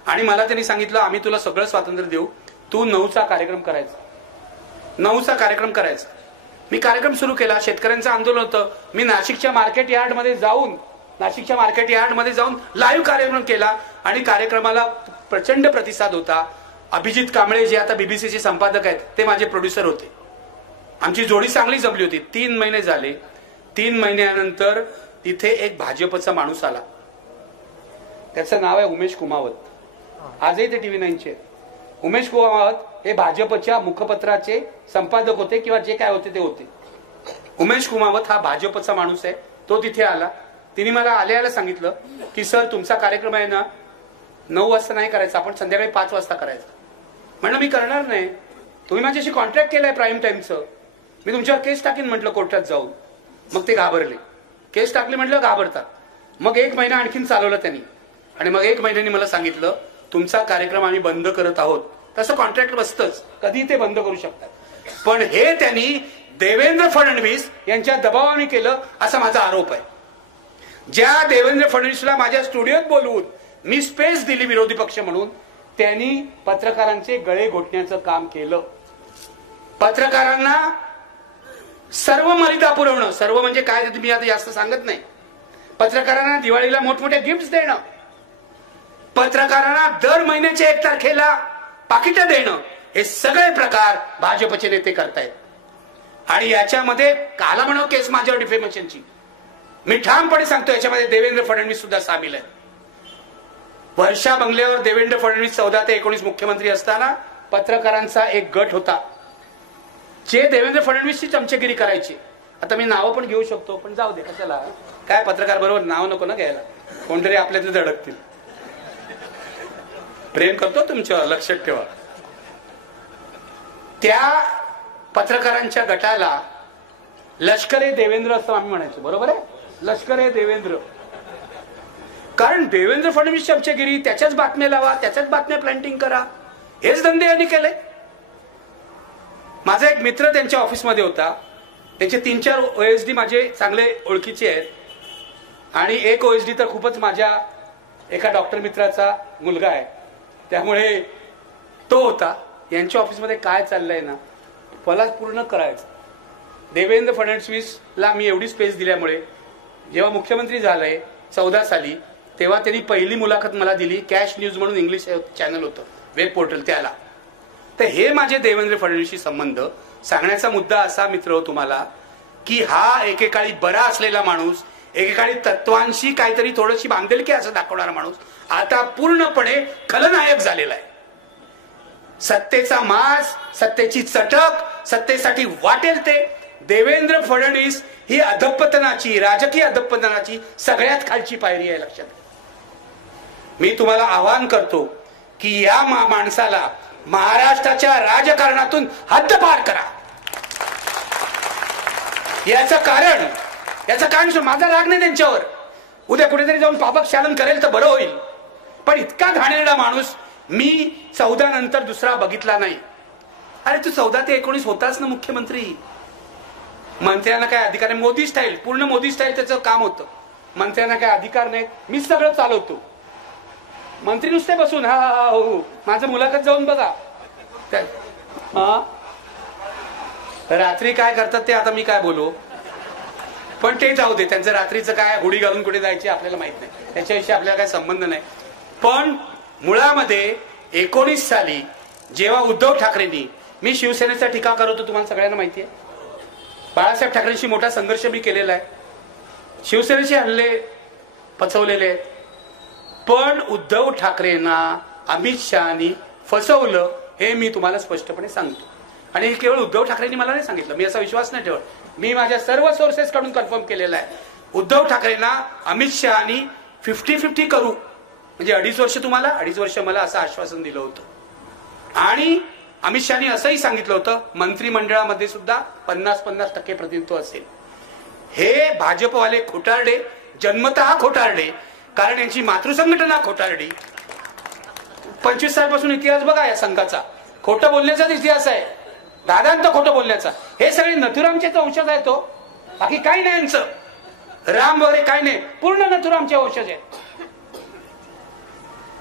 आणि मला त्यांनी सांगितलं आम्ही तुला सगळं स्वातंत्र्य देऊ, तू 9चा कार्यक्रम करायचा. 9चा कार्यक्रम करायचा. मी कार्यक्रम सुरू केला. शेतकऱ्यांचं आंदोलन होतं. मी नाशिकच्या मार्केट यार्डमध्ये जाऊन लाईव्ह कार्यक्रम केला, आणि कार्यक्रमाला प्रचंड प्रतिसाद होता. अभिजित कांबळे जे आता बीबीसीचे संपादक आहेत ते माझे प्रोड्युसर होते. आमची जोडी चांगली जमली होती. 3 महिने झाले. 3 महिन्यानंतर तिथे एक भाजपचा माणूस आला. त्याचं नाव आहे उमेश कुमावत. आजही ते TV 9चे. उमेश कुमावत हे भाजपच्या मुखपत्राचे संपादक होते, किंवा जे काय होते ते होते. उमेश कुमावत हा भाजपचा माणूस आहे. तो तिथे आला. तिने मला आल्याला सांगितलं की सर तुमचा कार्यक्रम आहे ना 9 वाजता नाही करायचा, आपण संध्याकाळी 5 वाजता करायचा. म्हणलं मी करणार नाही, तुम्ही माझ्याशी कॉन्ट्रॅक्ट केलाय प्राईम टाइमचं, मी तुमच्यावर केस टाकीन म्हटलं कोर्टात जाऊन. मग ते घाबरले. केस टाकली म्हटलं घाबरतात. मग 1 महिना आणखीन चालवलं त्यांनी, आणि मग 1 महिन्याने मला सांगितलं तुमचा कार्यक्रम आम्ही बंद करत आहोत. तसं कॉन्ट्रॅक्ट बसतंच, कधी ते बंद करू शकतात. पण हे त्यांनी देवेंद्र फडणवीस यांच्या दबावाने केलं असा माझा आरोप आहे. ज्या देवेंद्र फडणवीसला माझ्या स्टुडिओत बोलवून मी स्पेस दिली विरोधी पक्ष म्हणून, त्यांनी पत्रकारांचे गळे घोटण्याचं काम केलं. पत्रकारांना सर्व मर्यादा पुरवणं, सर्व म्हणजे काय मी आता जास्त सांगत नाही. पत्रकारांना दिवाळीला मोठमोठ्या गिफ्ट देणं, पत्रकारांना दर महिन्याच्या 1 तारखेला पाकिटं देणं, हे सगळे प्रकार भाजपचे नेते करतायत आणि याच्यामध्ये काला म्हणो केस माझ्यावर डिफेमेशनची मी ठामपणे सांगतो याच्यामध्ये देवेंद्र फडणवीस सुद्धा सामील आहे. वर्षा बंगल्यावर देवेंद्र फडणवीस 14 ते 19 मुख्यमंत्री असताना पत्रकारांचा एक गट होता जे देवेंद्र फडणवीसची चमचेगिरी करायची. आता मी नावं पण घेऊ शकतो पण जाऊ दे कशाला काय पत्रकार बरोबर नाव नको ना घ्यायला कोणतरी आपल्यातच अडकतील. प्रेम करतो तुमच्यावर लक्षात ठेवा. त्या पत्रकारांच्या गटाला लष्कर ए देवेंद्र असं आम्ही म्हणायचो. बरोबर आहे लष्कर ए देवेंद्र. कारण देवेंद्र फडणवीस चमचेगिरी त्याच्याच बातम्या लावा त्याच्याच बातम्या प्लॅन्टिंग करा हेच धंदे यांनी केले. माझा एक मित्र त्यांच्या ऑफिसमध्ये होता. त्यांचे 3-4 OSD माझे चांगले ओळखीचे आहेत आणि एक OSD तर खूपच माझ्या एका डॉक्टर मित्राचा मुलगा आहे त्यामुळे तो होता. यांच्या ऑफिसमध्ये काय चाललंय ना मला पूर्ण करायचं. देवेंद्र फडणवीसला मी एवढी स्पेस दिल्यामुळे जेव्हा मुख्यमंत्री झालंय 14 साली तेव्हा त्यांनी पहिली मुलाखत मला दिली. कॅश न्यूज म्हणून इंग्लिश चॅनल होतं वेब पोर्टल त्याला. तर हे माझे देवेंद्र फडणवीसशी संबंध सांगण्याचा मुद्दा असा मित्र तुम्हाला की हा एकेकाळी बरा असलेला माणूस एकेकाळी तत्वांशी काहीतरी थोडीशी बांधिलकी असं दाखवणारा माणूस आता पूर्णपणे खलनायक झालेला आहे. सत्तेचा मास सत्तेची चटक सत्तेसाठी वाटेल ते. देवेंद्र फडणवीस ही अधपतनाची राजकीय अधपतनाची सगळ्यात खालची पायरी आहे लक्षात. मी तुम्हाला आवाहन करतो की या माणसाला महाराष्ट्राच्या राजकारणातून हद्दपार करा. याचं कारण माझा राग नाही त्यांच्यावर. उद्या कुठेतरी जाऊन पापक शालन करेल तर बरं होईल पण इतका घाणेरडा माणूस मी 14 नंतर दुसरा बघितला नाही. अरे तू 14 ते 19 होताच ना मुख्यमंत्री. मंत्र्यांना काय अधिकार आहे. मोदी स्टाईल पूर्ण मोदी स्टाईल त्याचं काम होतं. मंत्र्यांना काय अधिकार नाही मीच सगळं चालवतो. मंत्री नुसते बसून हा हा हो माझं मुलाखत जाऊन बघा. रात्री काय करतात ते आता मी काय बोलू पण ते जाऊ दे. त्यांचं रात्रीचं काय हुडी घालून कुठे जायचे आपल्याला माहित नाही त्याच्याविषयी आपल्याला काय संबंध नाही. पण मुळामध्ये 19 साली जेव्हा उद्धव ठाकरेंनी मी शिवसेनेचा टीका करत होतो तुम्हाला सगळ्यांना माहिती आहे. बाळासाहेब ठाकरेंशी मोठा संघर्ष मी केलेला आहे. शिवसेनेचे हल्ले पचवलेले आहेत. पण उद्धव ठाकरेंना अमित शहानी फसवलं हे मी तुम्हाला स्पष्टपणे सांगतो. आणि हे केवळ उद्धव ठाकरेंनी मला नाही सांगितलं. मी असा विश्वास नाही ठेवत. मी माझ्या सर्व सोर्सेस कडून कन्फर्म केलेला आहे. उद्धव ठाकरेंना अमित शहानी 50-50 करू म्हणजे 2.5 वर्ष तुम्हाला 2.5 वर्ष मला असं आश्वासन दिलं होतं. आणि अमित शहानी असंही सांगितलं होतं मंत्रिमंडळामध्ये सुद्धा 50-50% प्रतिनिधित्व असेल. हे भाजपवाले खोटारडे जन्मतः खोटारडे कारण यांची मातृसंघटना खोटारडी. 25 सालपासून इतिहास बघा या संघाचा. खोटं बोलण्याचाच इतिहास आहे. दादांत खोटं बोलण्याचा. हे सगळे नथुरामचेच वंशज आहेत तो बाकी काही नाही यांचं. राम वगैरे काही नाही पूर्ण नथुरामचे वंशज आहेत.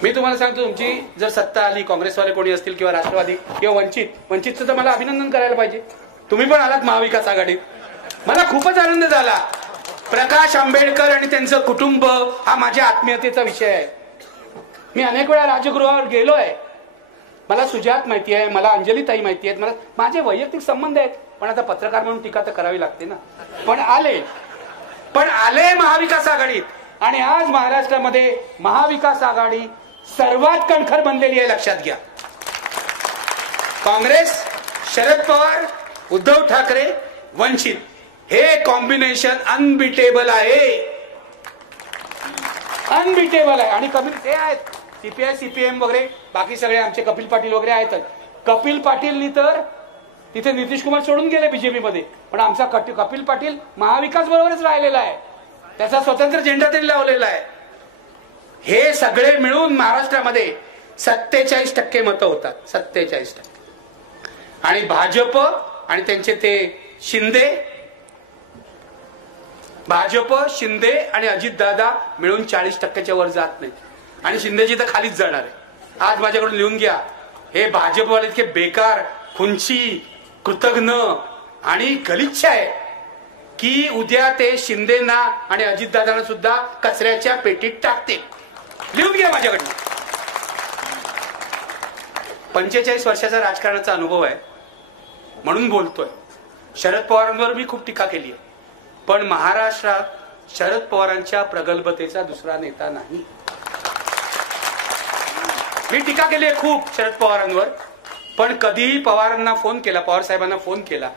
मी तुम्हाला सांगतो तुमची जर सत्ता आली काँग्रेसवाले कोणी असतील किंवा राष्ट्रवादी किंवा वंचितचं तर मला अभिनंदन करायला पाहिजे. तुम्ही पण आलात महाविकास आघाडीत. मला खूपच आनंद झाला. प्रकाश आंबेडकर आणि त्यांचं कुटुंब हा माझ्या आत्मीयतेचा विषय आहे. मी अनेक वेळा राजगृहावर गेलोय. मला सुजात माहिती आहे मला अंजली ताई माहिती आहेत मला माझे वैयक्तिक संबंध आहेत. पण आता पत्रकार म्हणून टीका तर करावी लागते ना. पण आले महाविकास आघाडीत आणि आज महाराष्ट्रामध्ये महाविकास आघाडी सर्वात कणखर बनलेली आहे लक्षात घ्या. काँग्रेस शरद पवार उद्धव ठाकरे वंचित हे कॉम्बिनेशन अनबिटेबल आहे. अनबिटेबल आहे. आणि कपिल ते आहेत CPI CPM वगैरे बाकी सगळे आमचे कपिल पाटील वगैरे आहेत. कपिल पाटीलनी तर तिथे नितीश कुमार सोडून गेले बीजेपी मध्ये. पण आमचा कपिल पाटील महाविकास बरोबरच राहिलेला आहे. त्याचा स्वतंत्र झेंडा त्यांनी लावलेला आहे. हे सगळे मिळून महाराष्ट्रामध्ये 47% मतं होतात. 47%. आणि भाजप आणि त्यांचे ते भाजप शिंदे आणि अजितदादा मिळून 40%च्या वर जात नाहीत. आणि शिंदेजी तर खालीच जाणार आहे. आज माझ्याकडून लिहून घ्या. हे भाजपवाले इतके बेकार खुंची कृतघ्न आणि गलिच्छ आहे की उद्या ते शिंदेना आणि अजितदादांना सुद्धा कचऱ्याच्या पेटीत टाकतील. लिहून घ्या माझ्याकडून. 45 वर्षाचा राजकारणाचा अनुभव आहे म्हणून बोलतोय. शरद पवारांवर मी खूप टीका केली आहे, पण महाराष्ट्रात शरद पवारांच्या प्रगल्भतेचा दुसरा नेता नाही. मी टीका केली आहे खूप शरद पवारांवर, पण कधीही पवारांना फोन केला, पवार साहेबांना फोन केला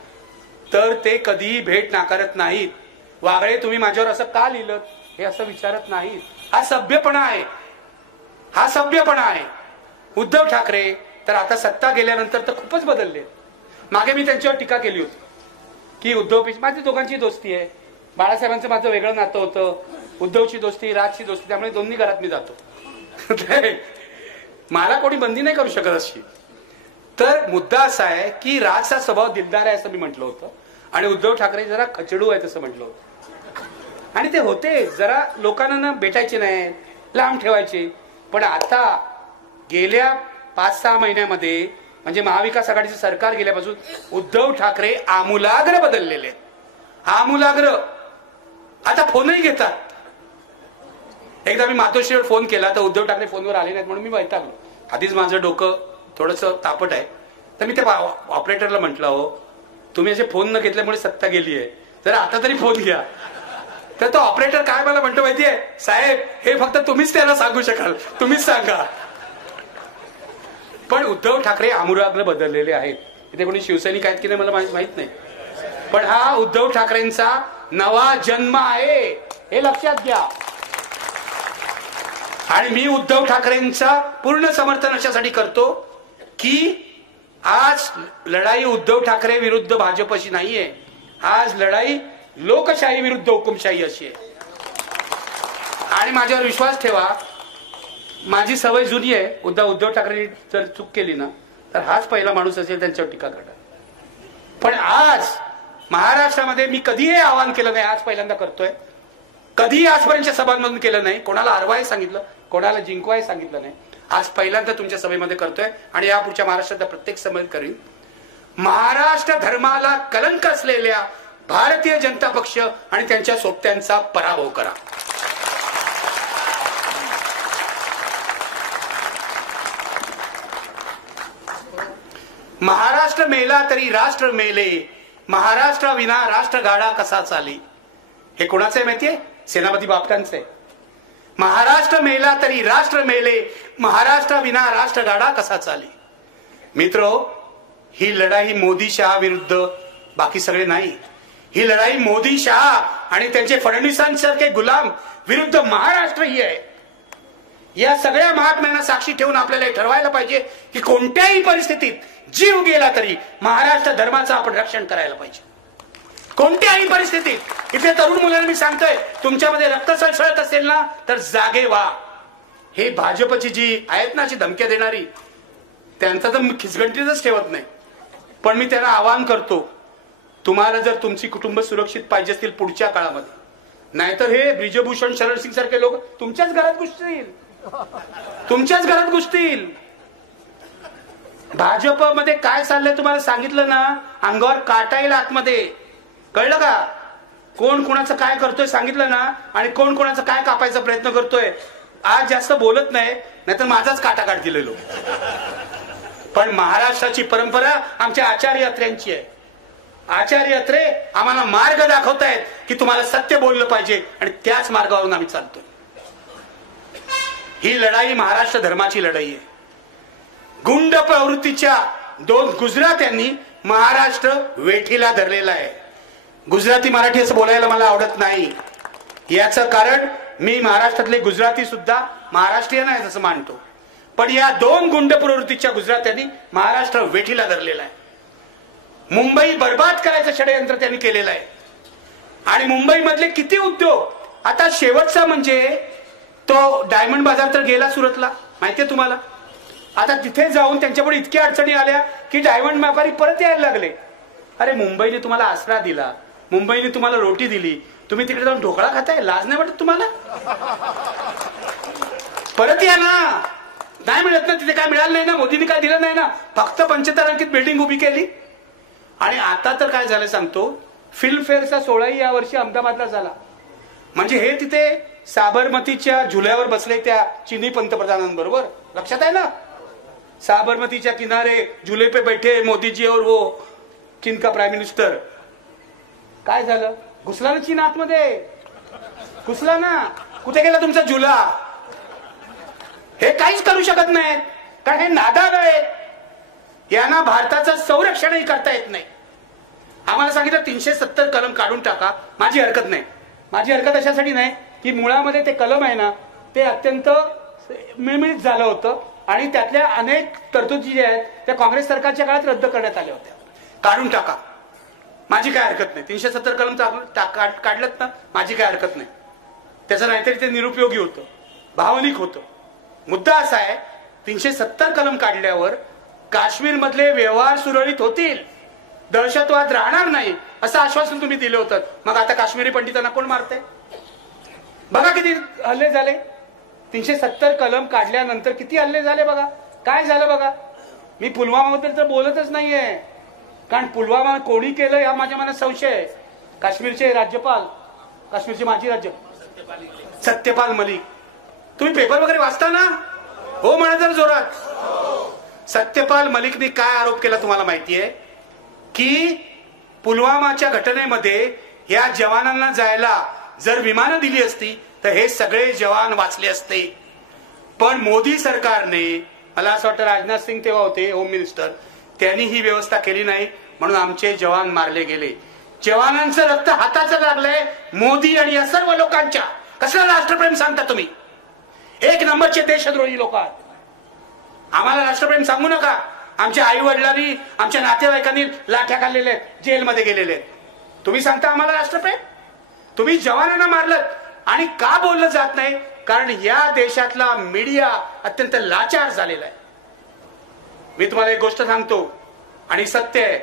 तर ते कधीही भेट नाकारत नाहीत. वागळे तुम्ही माझ्यावर असं का लिहिलं हे असं विचारत नाहीत. हा सभ्यपणा आहे, हा सभ्यपणा आहे. उद्धव ठाकरे तर आता सत्ता गेल्यानंतर तर खूपच बदलले. मागे मी त्यांच्यावर टीका केली होती की उद्धव माझी दोघांची दोस्ती आहे, बाळासाहेबांचं माझं वेगळं नातं होतं, उद्धवची दोस्ती राजची दोस्ती, त्यामुळे दोन्ही घरात मी जातो. मला कोणी बंदी नाही करू शकत अशी. तर मुद्दा असा आहे की राजचा स्वभाव दिलदार आहे असं मी म्हटलं होतं आणि उद्धव ठाकरे जरा खचडू आहे असं म्हटलं होतं आणि ते होते. जरा लोकांना भेटायचे नाही, लांब ठेवायचे. पण आता गेल्या 5-6 महिन्यामध्ये म्हणजे महाविकास आघाडीचं सरकार गेल्यापासून उद्धव ठाकरे आमूलाग्र बदललेले आहेत. आमूलाग्र. आता फोनही घेतात. एकदा मी मातोश्रीवर फोन केला तर उद्धव ठाकरे फोनवर आले नाहीत म्हणून मी वैतागलो. आधीच माझं डोकं थोडंसं तापट आहे. तर मी त्या ऑपरेटरला म्हटलं, हो तुम्ही असे फोन न घेतल्यामुळे सत्ता गेली आहे, तर आता तरी फोन घ्या. तर तो ऑपरेटर काय मला म्हणतो माहितीये, साहेब हे फक्त तुम्हीच त्याला सांगू शकाल, तुम्हीच सांगा. पण उद्धव ठाकरे आमूलाग्र बदललेले आहेत. इथे कोणी शिवसैनिक आहेत की नाही मला माहित नाही, पण हा उद्धव ठाकरेंचा नवा जन्म आहे हे लक्षात घ्या. आणि मी उद्धव ठाकरेंचा पूर्ण समर्थन अशासाठी करतो की आज लढाई उद्धव ठाकरे विरुद्ध भाजपशी नाहीये, आज लढाई लोकशाही विरुद्ध हुकुमशाही अशी आहे. आणि माझ्यावर विश्वास ठेवा, माझी सवय जुनी आहे. उद्धव ठाकरे जर चूक केली ना तर हाच पहिला माणूस असेल त्यांच्यावर टीका करणार. पण आज महाराष्ट्रामध्ये मी कधीही आवाहन केलं नाही, आज पहिल्यांदा करतोय. कधीही आजपर्यंतच्या सभांमधून केलं नाही. कोणाला हरवाय सांगितलं, कोणाला जिंकवाय सांगितलं नाही. आज पहिल्यांदा तुमच्या सभेमध्ये करतोय आणि यापुढच्या महाराष्ट्राच्या प्रत्येक सभेत करीन. महाराष्ट्र धर्माला कलंक असलेल्या भारतीय जनता पक्ष आणि त्यांच्या सोबत्यांचा पराभव करा. महाराष्ट्र मेला तरी राष्ट्र मेले, महाराष्ट्र विना राष्ट्र गाडा कसा चाले. हे कोणाचं आहे माहितीये? सेनापती बापटांचं आहे. महाराष्ट्र मेला तरी राष्ट्र मेले, महाराष्ट्र विना राष्ट्र गाडा कसा चाले. मित्रो, ही लढाई मोदी शहा विरुद्ध बाकी सगळे नाही. ही लढाई मोदी शहा आणि त्यांचे फडणवीसांसारखे गुलाम विरुद्ध महाराष्ट्र ही आहे. या सगळ्या महात्म्यांना साक्षी ठेवून आपल्याला ठरवायला पाहिजे की कोणत्याही परिस्थितीत जीव गेला तरी महाराष्ट्र धर्माचं आपण रक्षण करायला पाहिजे. कोणत्याही परिस्थितीत. इथे तरुण मुलांना मी सांगतोय, तुमच्यामध्ये रक्त सळसळत असेल ना तर जागे व्हा. हे भाजपची जी आहेत ना अशी धमक्या देणारी, त्यांचा तर खिचगंटीच ठेवत नाही. पण मी त्यांना आवाहन करतो, तुम्हाला जर तुमची कुटुंब सुरक्षित पाहिजे असतील पुढच्या काळामध्ये, नाहीतर हे ब्रिजभूषण शरण सिंग सारखे लोक तुमच्याच घरात घुसतील, तुमच्याच घरात घुसतील. भाजपमध्ये काय चाललंय तुम्हाला सांगितलं ना, अंगावर काटा येईल आतमध्ये. कळलं का? कोण कोणाचं काय करतोय सांगितलं ना, आणि कोण कोणाचं काय कापायचा प्रयत्न करतोय. आज जास्त बोलत नाही, नाहीतर माझाच काटा काढतील लोक. पण महाराष्ट्राची परंपरा आमच्या आचार्य अत्र्यांची आहे. आचार्य अत्रे आम्हाला मार्ग दाखवतायत की तुम्हाला सत्य बोललं पाहिजे आणि त्याच मार्गावरून आम्ही चालतोय. ही लढाई महाराष्ट्र धर्माची लढाई आहे. गुंड प्रवृत्तीच्या 2 गुजरात्यांनी महाराष्ट्र वेठीला धरलेला आहे. गुजराती मराठी असं बोलायला मला आवडत नाही. याचं कारण मी महाराष्ट्रातले गुजराती सुद्धा महाराष्ट्रीयन आहेत असं मानतो. पण या 2 गुंड प्रवृत्तीच्या गुजरात्यांनी महाराष्ट्र वेठीला धरलेला आहे. मुंबई बर्बाद करायचं षडयंत्र त्यांनी केलेलं आहे. आणि मुंबईमधले किती उद्योग, आता शेवटचा म्हणजे तो डायमंड बाजार तर गेला सुरतला, माहितीये तुम्हाला. आता तिथे जाऊन त्यांच्यापुढे इतक्या अडचणी आल्या की डायमंड व्यापारी परत यायला लागले. अरे मुंबईने तुम्हाला आसरा दिला, मुंबईने तुम्हाला रोटी दिली, तुम्ही तिकडे जाऊन ढोकळा खाताय, लाज नाही वाटत तुम्हाला? परत या ना. नाही मिळत ना तिथे, काय मिळालं नाही ना, मोदींनी काय दिलं नाही ना, फक्त 75 अंकित बिल्डिंग उभी केली. आणि आता तर काय झालं सांगतो, फिल्मफेअरचा सोहळाही या वर्षी अहमदाबादला झाला. म्हणजे हे तिथे साबरमतीच्या झुल्यावर बसले त्या चिनी पंतप्रधानांबरोबर, लक्षात आहे ना. साबरमतीच्या किनारे झुले पे बैठे मोदी जी और वो चीन का प्राइम मिनिस्टर. काय झालं? घुसला ना चीन आतमध्ये, घुसला ना. कुठे गेला तुमचा झुला? हे काहीच करू शकत नाहीत कारण हे नादार आहेत. यांना भारताचं संरक्षणही करता येत नाही. आम्हाला सांगितलं 370 कलम काढून टाका. माझी हरकत नाही. माझी हरकत अशासाठी नाही की मुळामध्ये ते कलम आहे ना ते अत्यंत मिळमिळीत झालं होतं आणि त्यातल्या अनेक तरतुदी ज्या आहेत त्या काँग्रेस सरकारच्या काळात रद्द करण्यात आल्या होत्या. काढून टाका, माझी काय हरकत नाही. 370 कलम काढलं ना, माझी काय हरकत नाही. त्याचं नाहीतरी ते निरुपयोगी होतं, भावनिक होतं. मुद्दा असा आहे 370 कलम काढल्यावर काश्मीर मधले व्यवहार सुरळीत होतील, दहशतवाद राहणार नाही असं आश्वासन तुम्ही दिलं होतं. मग आता काश्मीरी पंडितांना कोण मारते? बघा किती हल्ले झाले. 370 कलम काढल्यानंतर किती हल्ले झाले बघा. काय झालं बघा. मी पुलवामाबद्दल तर बोलतच नाहीये कारण पुलवामा कोणी केलं या माझ्या मनात संशय आहे. काश्मीरचे राज्यपाल, काश्मीरचे माजी राज्यपाल सत्यपाल मलिक. तुम्ही पेपर वगैरे वाचता ना? हो म्हणा जर जोरात. सत्यपाल मलिकने काय आरोप केला तुम्हाला माहितीये की पुलवामाच्या घटनेमध्ये या जवानांना जायला जर विमानं दिली असती तर हे सगळे जवान वाचले असते. पण मोदी सरकारने, मला असं वाटतं राजनाथ सिंग तेव्हा होते होम मिनिस्टर, त्यांनी ही व्यवस्था केली नाही म्हणून आमचे जवान मारले गेले. जवानांचं रक्त हाताचं लागलंय मोदी आणि या सर्व लोकांच्या. कसलं राष्ट्रप्रेम सांगता तुम्ही? एक नंबरचे देशद्रोही लोक आहात. आम्हाला राष्ट्रप्रेम सांगू नका. आमच्या आई वडिलांनी, आमच्या नातेवाईकांनी लाठ्या खाल्लेल्या आहेत, जेलमध्ये गेलेले आहेत. तुम्ही सांगता आम्हाला राष्ट्रप्रेम? तुम्ही जवानांना मारलं. आणि का बोललं जात नाही? कारण या देशातला मीडिया अत्यंत लाचार झालेला आहे. मी तुम्हाला एक गोष्ट सांगतो आणि सत्य आहे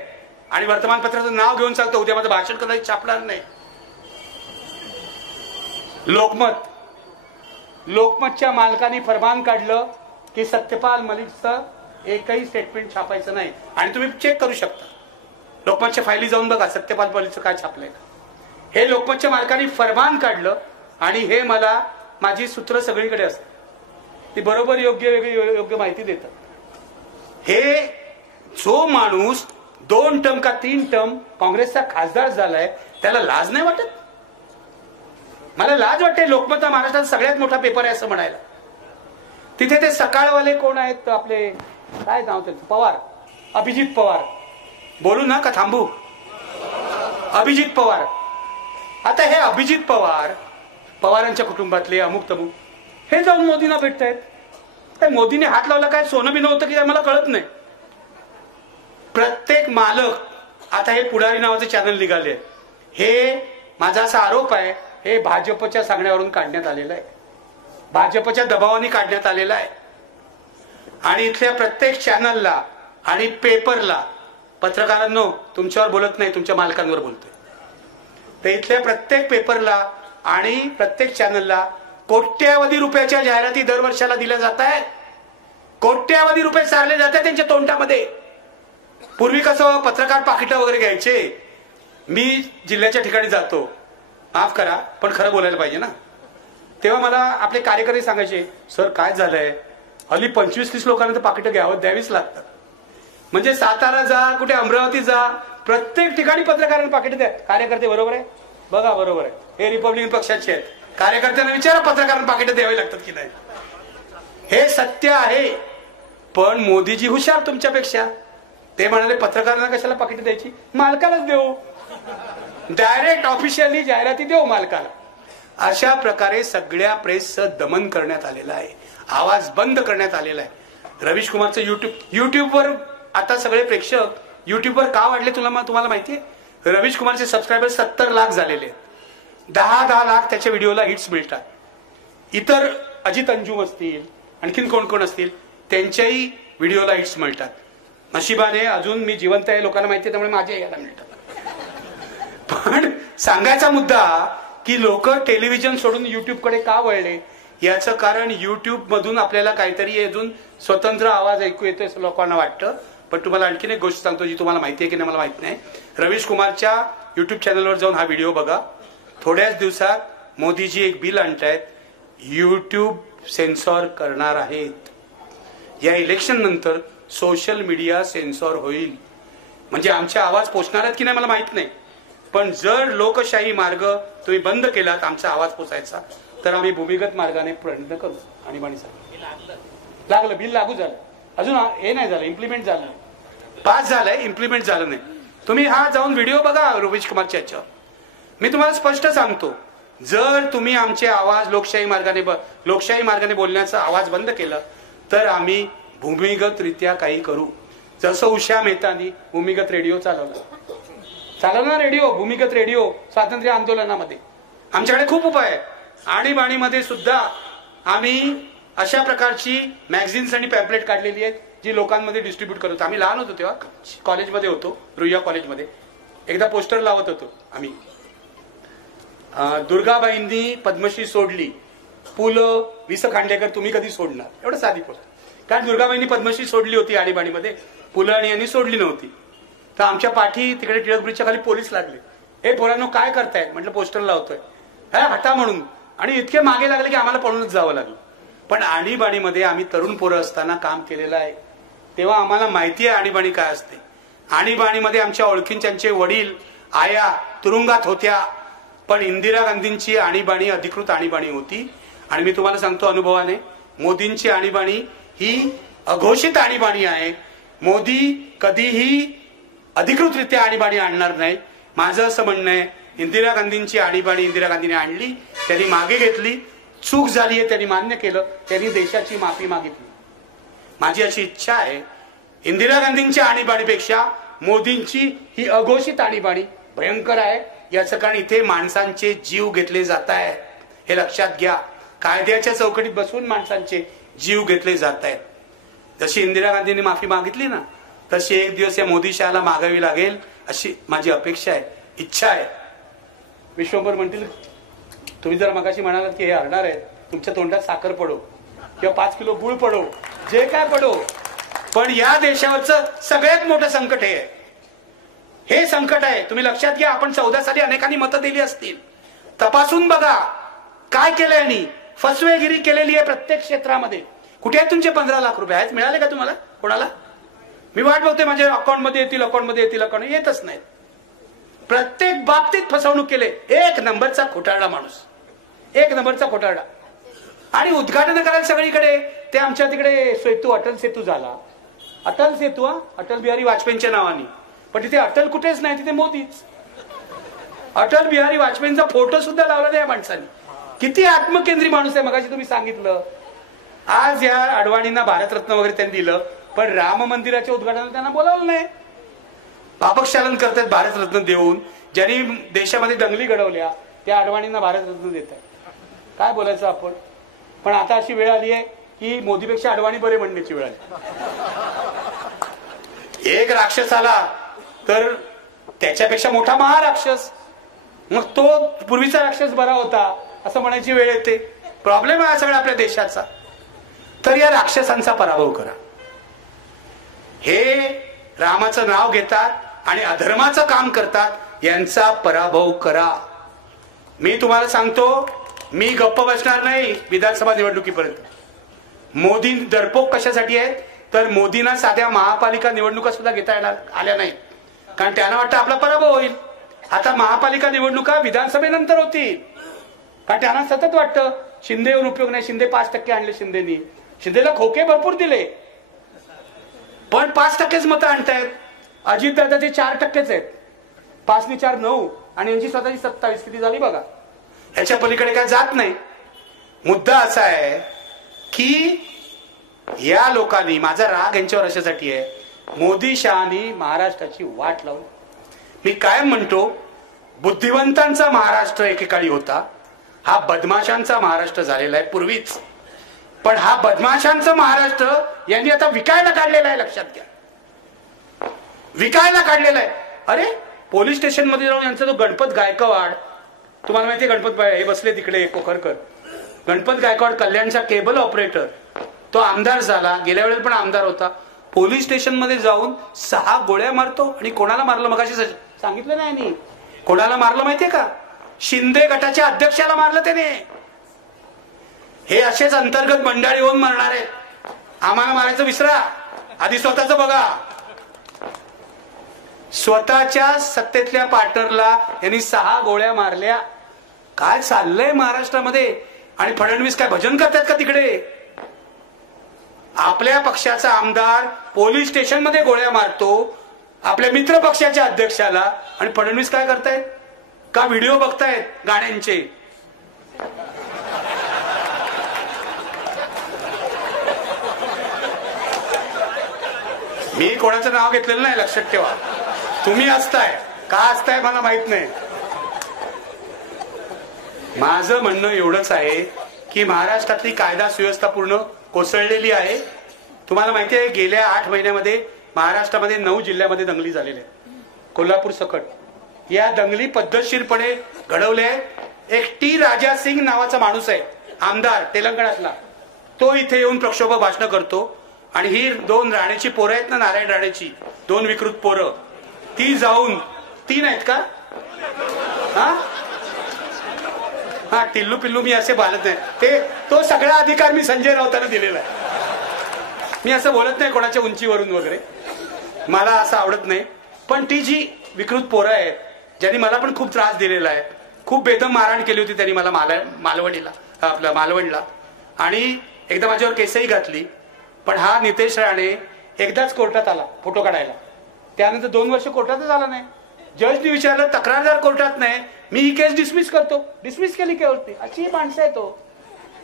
आणि वर्तमानपत्राचं नाव घेऊन सांगतो, उद्या माझं भाषण कदाचित छापणार नाही. लोकमतच्या मालकांनी फरमान काढलं की सत्यपाल मलिकचं एकही स्टेटमेंट छापायचं नाही. आणि तुम्ही चेक करू शकता, लोकमतच्या फायली जाऊन बघा सत्यपाल मलिकचं काय छापलंय. हे लोकमतच्या मालकांनी फरमान काढलं आणि हे मला माझी सूत्र सगळीकडे असतात, ती बरोबर योग्य माहिती देतात. हे जो माणूस 2 टर्म का 3 टर्म काँग्रेसचा खासदार झालाय त्याला लाज नाही वाटत? मला लाज वाटते. लोकमत हा महाराष्ट्रात सगळ्यात मोठा पेपर आहे असं म्हणायला. तिथे ते सकाळवाले कोण आहेत आपले, काय नाव त्याचं, पवार, अभिजित पवार. बोलू ना का थांबू? अभिजित पवार. आता हे अभिजित पवार, पवारांच्या कुटुंबातले अमुक तमुक, हे जाऊन मोदींना भेटतायत. मोदीने हात लावला काय सोनं बिनं होतं की मला कळत नाही. प्रत्येक मालक, आता हे पुढारी नावाचे चॅनल निघाले, हे माझा असा आरोप आहे हे भाजपच्या सांगण्यावरून काढण्यात आलेलं आहे, भाजपच्या दबावाने काढण्यात आलेला आहे. आणि इथल्या प्रत्येक चॅनलला आणि पेपरला, पत्रकारांनो तुमच्यावर बोलत नाही, तुमच्या मालकांवर बोलतोय, तर इथल्या प्रत्येक पेपरला आणि प्रत्येक चॅनलला कोट्यावधी रुपयाच्या जाहिराती दरवर्षाला दिल्या जात आहेत. कोट्यावधी रुपये सारले जात आहेत त्यांच्या तोंडामध्ये. पूर्वी कसं पत्रकार पाकिटं वगैरे घ्यायचे. मी जिल्ह्याच्या ठिकाणी जातो, माफ करा पण खरं बोलायला पाहिजे ना, तेव्हा मला आपले कार्यकर्ते सांगायचे, सर काय झालंय हल्ली 25-30 लोकांना तर पाकिटं द्यावीच लागतात. म्हणजे सातारा जा, कुठे अमरावती जा, प्रत्येक ठिकाणी पत्रकारांना पाकिटं द्या. कार्यकर्ते बरोबर आहे? बघा बरोबर आहे. हे रिपब्लिकन पक्षाचे आहेत. कार्यकर्त्यांना विचारा पत्रकारांना पाकिटं द्यावी लागतात की नाही. हे सत्य आहे. पण मोदीजी हुशार तुमच्यापेक्षा. ते म्हणाले पत्रकारांना कशाला पाकिटं द्यायची, मालकालाच देऊ, डायरेक्ट ऑफिशियली जाहिराती देऊ मालकाला. अशा प्रकारे सगळ्या प्रेसचं दमन करण्यात आलेलं आहे, आवाज बंद करण्यात आलेला आहे. रवीश कुमारचं युट्यूबवर आता सगळे प्रेक्षक युट्यूबवर का वाढले तुम्हाला माहितीये? रवीश कुमारचे सबस्क्रायबर 70 लाख झालेले आहेत. 10 लाख त्याच्या व्हिडिओला हिट्स मिळतात. इतर अजित अंजुम असतील, आणखीन कोण कोण असतील, त्यांच्याही व्हिडिओला हिट्स मिळतात. नशिबाने अजून मी जिवंत आहे, लोकांना माहिती आहे, त्यामुळे माझ्या याला मिळतात. पण सांगायचा मुद्दा की लोक टेलिव्हिजन सोडून युट्यूबकडे का वळले, याचं कारण युट्यूब मधून आपल्याला काहीतरी अजून स्वतंत्र आवाज ऐकू येतोय असं लोकांना वाटतं. पण तुम्हाला आणखीन एक गोष्ट सांगतो जी तुम्हाला माहिती आहे की नाही मला माहित नाही. रवीश कुमारच्या युट्यूब चॅनलवर जाऊन हा व्हिडिओ बघा. थोड्याच दिवसात मोदीजी एक बिल आणतायत, युट्यूब सेन्सॉर करणार आहेत. या इलेक्शन नंतर सोशल मीडिया सेन्सॉर होईल. म्हणजे आमचे आवाज पोचणार आहेत की नाही मला माहित नाही, पण जर लोकशाही मार्ग तुम्ही बंद केलात आमचा आवाज पोचायचा, तर आम्ही भूमिगत मार्गाने प्रयत्न करू. आणीबाणीसाठी लागलं, बिल लागू झालं, अजून हे नाही झालं, इम्प्लिमेंट झालं नाही. पास झालंय, इम्प्लिमेंट झालं नाही. तुम्ही हा जाऊन व्हिडिओ बघा रवीश कुमारच्या याच्यावर. मी तुम्हाला स्पष्ट सांगतो, जर तुम्ही आमचे आवाज लोकशाही मार्गाने बोलण्याचा आवाज बंद केला तर आम्ही भूमिगतरित्या काही करू. जसं उषा मेहतानी भूमिगत रेडिओ चालवला रेडिओ, भूमिगत रेडिओ स्वातंत्र्य आंदोलनामध्ये. आमच्याकडे खूप उपाय आहे. आणीबाणीमध्ये सुद्धा आम्ही अशा प्रकारची मॅगझिन्स आणि पॅम्पलेट काढलेली आहेत जी लोकांमध्ये डिस्ट्रीब्यूट करत होतो. आम्ही लहान होतो तेव्हा कॉलेजमध्ये होतो, रुईया कॉलेजमध्ये. एकदा पोस्टर लावत होतो आम्ही, दुर्गाबाईंनी पद्मश्री सोडली, पु ल वि स खांडेकर तुम्ही कधी सोडणार, एवढं साधी पोस्ट. कारण दुर्गाबाईंनी पद्मश्री सोडली होती आणीबाणीमध्ये, पु ल आणि यांनी सोडली नव्हती. तर आमच्या पाठी तिकडे टिळक ब्रिजच्या खाली पोलीस लागले. हे पोरांनो काय करतायत म्हटलं, पोस्टर लावतोय. हटा म्हणून. आणि इतके मागे लागले की आम्हाला पळूनच जावं लागलं. पण आणीबाणीमध्ये आम्ही तरुण पोरं असताना काम केलेलं आहे, तेव्हा आम्हाला माहिती आहे आणीबाणी काय असते. आणीबाणीमध्ये आमच्या ओळखींचे वडील आया तुरुंगात होत्या, पण इंदिरा गांधींची आणीबाणी अधिकृत आणीबाणी होती. आणि मी तुम्हाला सांगतो अनुभवाने, मोदींची आणीबाणी ही अघोषित आणीबाणी आहे. मोदी कधीही अधिकृतरित्या आणीबाणी आणणार नाही. माझं असं म्हणणं आहे, इंदिरा गांधींची आणीबाणी इंदिरा गांधीने आणली, त्यांनी मागे घेतली, चूक झाली आहे त्यांनी मान्य केलं, त्यांनी देशाची माफी मागितली. माझी अशी इच्छा आहे, इंदिरा गांधींच्या आणीबाणीपेक्षा मोदींची ही अघोषित आणीबाणी भयंकर आहे. याचं कारण इथे माणसांचे जीव घेतले जात आहेत, हे लक्षात घ्या. कायद्याच्या चौकटीत बसून माणसांचे जीव घेतले जात आहेत. जशी इंदिरा गांधींनी माफी मागितली ना, तशी एक दिवस या मोदी शहाला मागावी लागेल अशी माझी अपेक्षा आहे, इच्छा आहे. विश्वंभर म्हणतील, तुम्ही जर मगाशी म्हणालात की हे हरणार आहे, तुमच्या तोंडात साखर पडो किंवा 5 किलो गुळ पडो, जे काय पडो, पण या देशावरचं सगळ्यात मोठं संकट हे संकट आहे. तुम्ही लक्षात घ्या, आपण 14 साली अनेकांनी मतं दिली असतील. तपासून बघा काय केलंय यांनी. फसवेगिरी केलेली आहे प्रत्येक क्षेत्रामध्ये. कुठे आहेत तुमचे 15 लाख रुपये आहेत, मिळाले का तुम्हाला कोणाला? मी वाट बघते, माझ्या अकाउंटमध्ये येतील, अकाउंट येतच नाहीत. प्रत्येक बाबतीत फसवणूक केले. एक नंबरचा खोटारडा माणूस, एक नंबरचा खोटारडा. आणि उद्घाटन करायला सगळीकडे ते आमच्या तिकडे सेतू, अटल सेतू झाला. अटल सेतू, अटल बिहारी वाजपेयींच्या नावाने, पण तिथे अटल कुठेच नाही, तिथे मोदीच. अटल बिहारी वाजपेयींचा फोटो सुद्धा लावला नाही या माणसाने. किती आत्मकेंद्री माणूस आहे. मगाशी तुम्ही सांगितलं, आज या अडवाणींना भारतरत्न वगैरे त्यांनी दिलं, पण राम मंदिराच्या उद्घाटनाला त्यांना बोलावलं नाही. पापक्षालन करतात भारतरत्न देऊन. ज्यांनी देशामध्ये दंगली घडवल्या त्या अडवाणींना भारतरत्न देत आहे. काय बोलायचं आपण. पण आता अशी वेळ आली आहे की मोदीपेक्षा अडवाणी बरे म्हणण्याची वेळ आली. एक राक्षस आला तर त्याच्यापेक्षा मोठा महाराक्षस, मग तो पूर्वीचा राक्षस बरा होता असं म्हणायची वेळ येते. प्रॉब्लेम आहे सगळा आपल्या देशाचा. तर या राक्षसांचा पराभव करा. हे रामाचं नाव घेतात आणि अधर्माचं काम करतात, यांचा पराभव करा. मी तुम्हाला सांगतो, मी गप्प बसणार नाही विधानसभा निवडणुकीपर्यंत. मोदी डरपोक कशासाठी आहेत, तर मोदींना साध्या महापालिका निवडणुका सुद्धा घेता येणार आल्या नाहीत, कारण त्यांना वाटतं आपला पराभव होईल. आता महापालिका निवडणुका विधानसभेनंतर होतील, कारण त्यांना सतत वाटतं शिंदे येऊन उपयोग नाही. शिंदे 5% आणले शिंदेनी, शिंदेला खोके भरपूर दिले, पण 5%च मतं आणतायत. अजितदादाचे 4%च आहेत. 5 नि 4 9 आणि यांची स्वतःची 27. किती झाली बघा. याच्या पलीकडे काय जात नाही. मुद्दा असा आहे की या लोकांनी, माझा राग यांच्यावर अशासाठी आहे, मोदी शहानी महाराष्ट्राची वाट लावली. मी कायम म्हणतो, बुद्धिवंतांचा महाराष्ट्र एकेकाळी होता, हा बदमाशांचा महाराष्ट्र झालेला आहे पूर्वीच. पण हा बदमाशांचा महाराष्ट्र यांनी आता विकायला काढलेला आहे. लक्षात घ्या, विकायला काढलेला आहे. अरे पोलीस स्टेशन मध्ये जाऊन यांचा तो गणपत गायकवाड, तुम्हाला माहिती आहे गणपत हे बसले तिकडे कोखरकर, गणपत गायकवाड कल्याणचा केबल ऑपरेटर, तो आमदार झाला, गेल्या वेळेला पण आमदार होता. पोलीस स्टेशन मध्ये जाऊन 6 गोळ्या मारतो. आणि कोणाला मारलं मगाशी सांगितलं नाही. कोणाला मारलं माहितीये का? शिंदे गटाच्या अध्यक्षाला मारलं त्याने. हे असेच अंतर्गत मंडळी होऊन मरणार आहेत. आम्हाला मारायचं विसरा, आधी स्वतःच बघा. स्वतःच्या सत्तेतल्या पार्टनरला यांनी 6 गोळ्या मारल्या. काय चाललंय महाराष्ट्रामध्ये? आणि फडणवीस काय भजन करतात का तिकडे? आपल्या पक्षाचा आमदार पोलीस स्टेशन मध्ये गोळ्या मारतो आपल्या मित्र पक्षाच्या अध्यक्षाला, आणि फडणवीस काय करतायत? का व्हिडिओ बघतायत गाण्यांचे? मी कोणाचं नाव घेतलेलं नाही, लक्षात ठेवा. तुम्ही असताय का असताय मला माहित नाही. माझं म्हणणं एवढंच आहे की महाराष्ट्रातली कायदा सुव्यवस्था पूर्ण कोसळलेली आहे. तुम्हाला माहिती आहे गेल्या 8 महिन्यामध्ये महाराष्ट्रामध्ये 9 जिल्ह्यामध्ये दंगली झालेल्या आहेत, कोल्हापूर सकट. या दंगली पद्धतशीरपणे घडवल्या. एक टी राजा सिंग नावाचा माणूस आहे, आमदार तेलंगणातला. तो इथे येऊन प्रक्षोभ भाषण करतो, आणि ही 2 राणेची पोरं आहेत ना, नारायण राणेची 2 विकृत पोरं, ती जाऊन 3 आहेत का? हा टिल्लू पिल्लू मी असे बोलत नाही. तो सगळा अधिकार मी संजय राऊतांना दिलेला आहे. मी असं बोलत नाही कोणाच्या उंचीवरून वगैरे, मला असं आवडत नाही. पण ती जी विकृत पोरं आहेत ज्यांनी मला पण खूप त्रास दिलेला आहे, खूप बेदम मारहाण केली होती त्यांनी मला मालवणला, आणि एकदा माझ्यावर केसही घातली. पण हा नितेश राणे एकदाच कोर्टात आला फोटो काढायला, त्यानंतर 2 वर्ष कोर्टातच आला नाही. जजने विचारलं तक्रारदार कोर्टात नाही, मी ही केस डिसमिस करतो. डिसमिस केली केवरती. अशी माणसं आहे तो.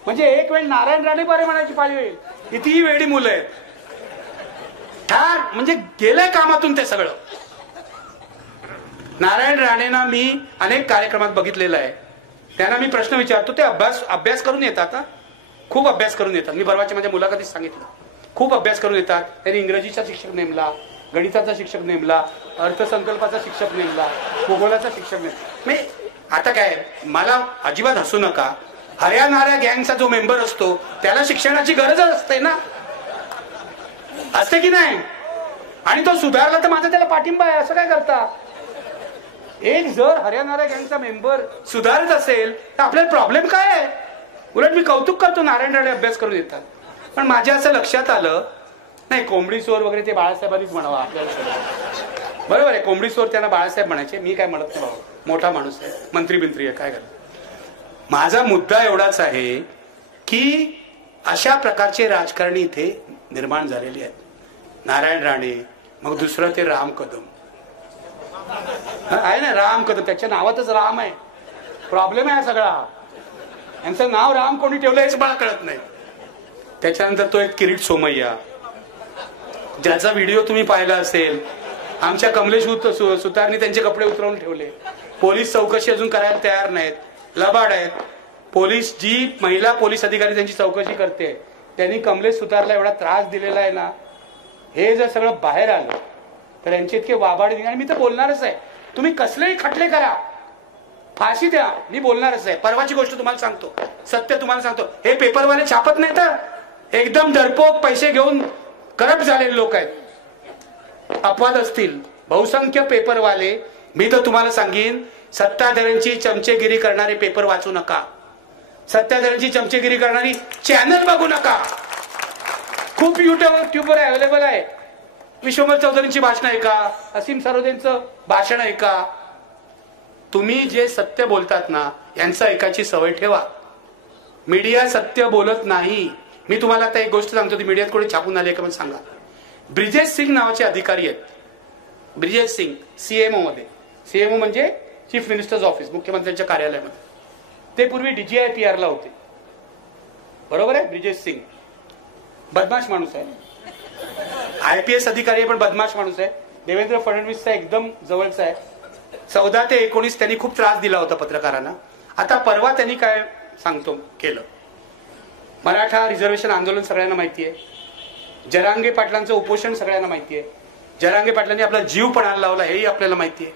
म्हणजे एक वेळ नारायण राणे बरे म्हणायची पाळी होईल, कितीही वेळी मुलं आहेत. म्हणजे गेलंय कामातून ते सगळं. नारायण राणेंना मी अनेक कार्यक्रमात बघितलेलं आहे. त्यांना मी प्रश्न विचारतो, ते अभ्यास करून येतात. खूप अभ्यास करून येतात. मी परवाच्या माझ्या मुलाखतीत सांगितलं, खूप अभ्यास करून येतात. त्यांनी इंग्रजीचा शिक्षक नेमला, गणिताचा शिक्षक नेमला, अर्थसंकल्पाचा शिक्षक नेमला, भूगोलाचा शिक्षक नेमला. आता काय, मला अजिबात हसू नका. हरियाणा गँगचा जो मेंबर असतो त्याला शिक्षणाची गरजच असते ना, असते की नाही? आणि तो सुधारला तर माझा त्याला पाठिंबा आहे. असं काय करता? एक जर हरियाणा गँगचा मेंबर सुधारत असेल तर आपल्याला प्रॉब्लेम काय आहे? उलट मी कौतुक करतो, नारायण राणे अभ्यास करून येतात. पण माझ्या असं लक्षात आलं नाही, कोंबडी चोर वगैरे ते बाळासाहेबांनीच म्हणावं आपल्याला. बरोबर आहे, कोंबडी चोर त्यांना बाळासाहेब म्हणायचे, मी काय म्हणत नाही बाबा, मोठा माणूस आहे, मंत्री आहे, काय करत. माझा मुद्दा एवढाच आहे की अशा प्रकारचे राजकारणी इथे निर्माण झालेले आहेत. नारायण राणे, मग दुसरं ते राम कदम आहे ना, राम कदम, त्याच्या नावातच राम आहे. प्रॉब्लेम आहे सगळा. यांचं नाव राम कोणी ठेवलं हेच मला कळत नाही. त्याच्यानंतर तो एक किरीट सोमय्या, ज्याचा व्हिडिओ तुम्ही पाहिला असेल. आमच्या कमलेश सुतारनी त्यांचे कपडे उतरवून ठेवले. पोलीस चौकशी अजून करायला तयार नाहीत, लबाड आहेत. पोलीस, जी महिला पोलीस अधिकारी त्यांची चौकशी करते, त्यांनी कमलेश सुतारला एवढा त्रास दिलेला आहे ना. हे जर सगळं बाहेर आलं तर यांचे इतके वाबाड. आणि मी तर बोलणारच आहे, तुम्ही कसलेही खटले करा, फाशी द्या, मी बोलणारच आहे. परवाची गोष्ट तुम्हाला सांगतो, सत्य तुम्हाला सांगतो. हे पेपरवाले छापत नाही तर एकदम डरपोक पैसे घेऊन करप्ट झालेले लोक आहेत. अपवाद असतील, बहुसंख्य पेपरवाले. मी तर तुम्हाला सांगेन, सत्ताधाऱ्यांची चमचेगिरी करणारे पेपर वाचू नका, सत्ताधाऱ्यांची चमचेगिरी करणारी चॅनल बघू नका. खूप युट्यूबवर अवेलेबल आहे. विश्वंभर चौधरींची भाषण ऐका, असीम सरोदेंचं भाषण ऐका. तुम्ही जे सत्य बोलतात ना, यांचं ऐकायची सवय ठेवा. मीडिया सत्य बोलत नाही. मी तुम्हाला आता एक गोष्ट सांगतो, ती मीडियात कोणी छापून आली का मला सांगा. ब्रिजेश सिंग नावाचे अधिकारी आहेत. ब्रिजेश सिंग सीएमओ मध्ये, सीएमओ म्हणजे चीफ मिनिस्टर्स ऑफिस, मुख्यमंत्र्यांच्या कार्यालयामध्ये. ते पूर्वी DGIPR ला होते. बरोबर आहे. ब्रिजेश सिंग बदमाश माणूस आहे, IPS अधिकारी आहे, पण बदमाश माणूस आहे. देवेंद्र फडणवीसचा एकदम जवळचा आहे. 14 ते 19 त्यांनी खूप त्रास दिला होता पत्रकारांना. आता परवा त्यांनी काय सांगतो केलं. मराठा रिझर्वेशन आंदोलन सगळ्यांना माहिती आहे. जरांगे पाटलांचं उपोषण सगळ्यांना माहिती आहे. जरांगे पाटलांनी आपला जीव पणाला लावला हेही आपल्याला माहिती आहे.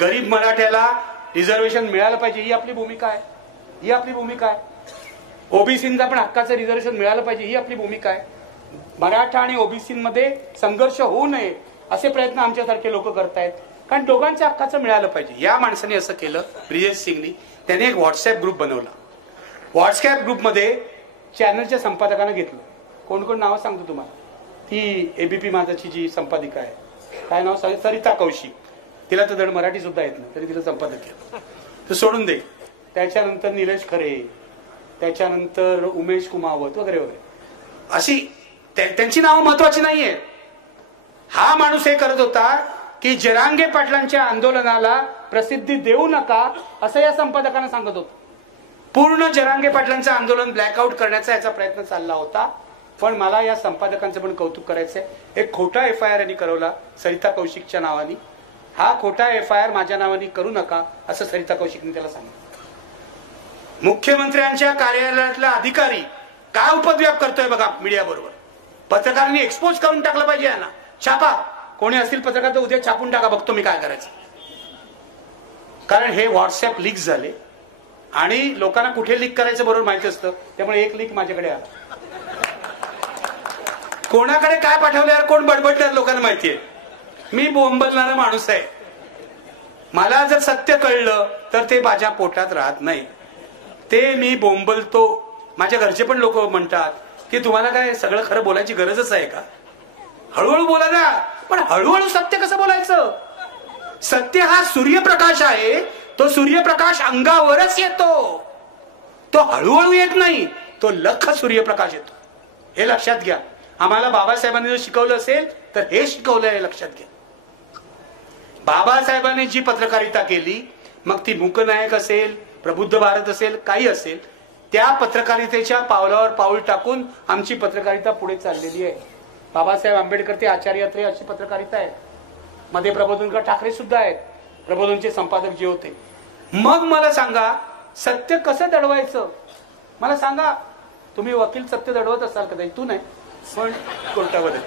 गरीब मराठ्याला रिझर्वेशन मिळालं पाहिजे ही आपली भूमिका आहे. ही आपली भूमिका आहे. ओबीसींना पण हक्काचं रिझर्वेशन मिळालं पाहिजे ही आपली भूमिका आहे. मराठा आणि ओबीसीमध्ये संघर्ष होऊ नये असे प्रयत्न आमच्यासारखे लोक करतायत, कारण दोघांच्या हक्काचं मिळालं पाहिजे. या माणसाने असं केलं, ब्रिजेश सिंगनी. त्याने एक व्हॉट्सअप ग्रुप बनवला. व्हॉट्सअप ग्रुपमध्ये चॅनलच्या संपादकांना घेतलं. कोण कोण नावं सांगतो तुम्हाला. ती एबीपी माझाची जी संपादिका आहे, काय नाव सरिता कौशिक, तिला तर धड मराठी सुद्धा येत नाही तरी तिला संपादक केलं, तर सोडून दे. त्याच्यानंतर निलेश खरे, त्याच्यानंतर उमेश कुमावत वगैरे वगैरे, अशी त्यांची नावं महत्वाची नाहीये. हा माणूस हे करत होता की जरांगे पाटलांच्या आंदोलनाला प्रसिद्धी देऊ नका असं या संपादकांना सांगत होतं. पूर्ण जरांगे पाटलांचं आंदोलन ब्लॅकआउट करण्याचा याचा प्रयत्न चालला होता. पण मला या संपादकांचं पण कौतुक करायचंय. एक खोटा FIR यांनी करवला सरिता कौशिकच्या नावाने. हा खोटा FIR माझ्या नावाने करू नका असं सरिता कौशिकने त्याला सांगितलं. मुख्यमंत्र्यांच्या कार्यालयातला अधिकारी काय उपद्व्याप करतोय बघा मीडिया बरोबर. पत्रकारांनी एक्सपोज करून टाकलं पाहिजे यांना. छापा, कोणी असतील पत्रकार तर उद्या छापून टाका, बघतो मी काय करायचं. कारण हे व्हॉट्सअप लीक झाले आणि लोकांना कुठे लीक करायचं बरोबर माहिती असतं. त्यामुळे एक लीक माझ्याकडे आला. कोणाकडे काय पाठवल्यावर कोण बडबडल्यावर लोकांना माहितीये. मी बोंबलणारा माणूस आहे. मला जर सत्य कळलं तर ते माझ्या पोटात राहत नाही, ते मी बोंबलतो. माझ्या घरचे पण लोक म्हणतात की तुम्हाला काय सगळं खरं बोलायची गरजच आहे का, हळूहळू बोला ना. पण हळूहळू सत्य कसं बोलायचं. सत्य हा सूर्यप्रकाश आहे, तो सूर्यप्रकाश अंगावरच येतो, तो हळूहळू येत नाही, तो लख सूर्यप्रकाश येतो. हे लक्षात घ्या. आम्हाला बाबासाहेबांनी जर शिकवलं असेल तर हे शिकवलं आहे, लक्षात घ्या. बाबासाहेबांनी जी पत्रकारिता केली, मग ती मूकनायक असेल, प्रबुद्ध भारत असेल, काही असेल, त्या पत्रकारितेच्या पावलावर पाऊल टाकून आमची पत्रकारिता पुढे चाललेली आहे. बाबासाहेब आंबेडकर ते आचार्य अत्रे अशी पत्रकारिता आहे. मध्ये प्रबोधनकर ठाकरे सुद्धा आहेत, प्रबोधनचे संपादक जे होते. मग मला सांगा सत्य कसं दडवायचं. मला सांगा, तुम्ही वकील सत्य दडवत असाल कदाचित, तू नाही पण कोर्टामध्ये,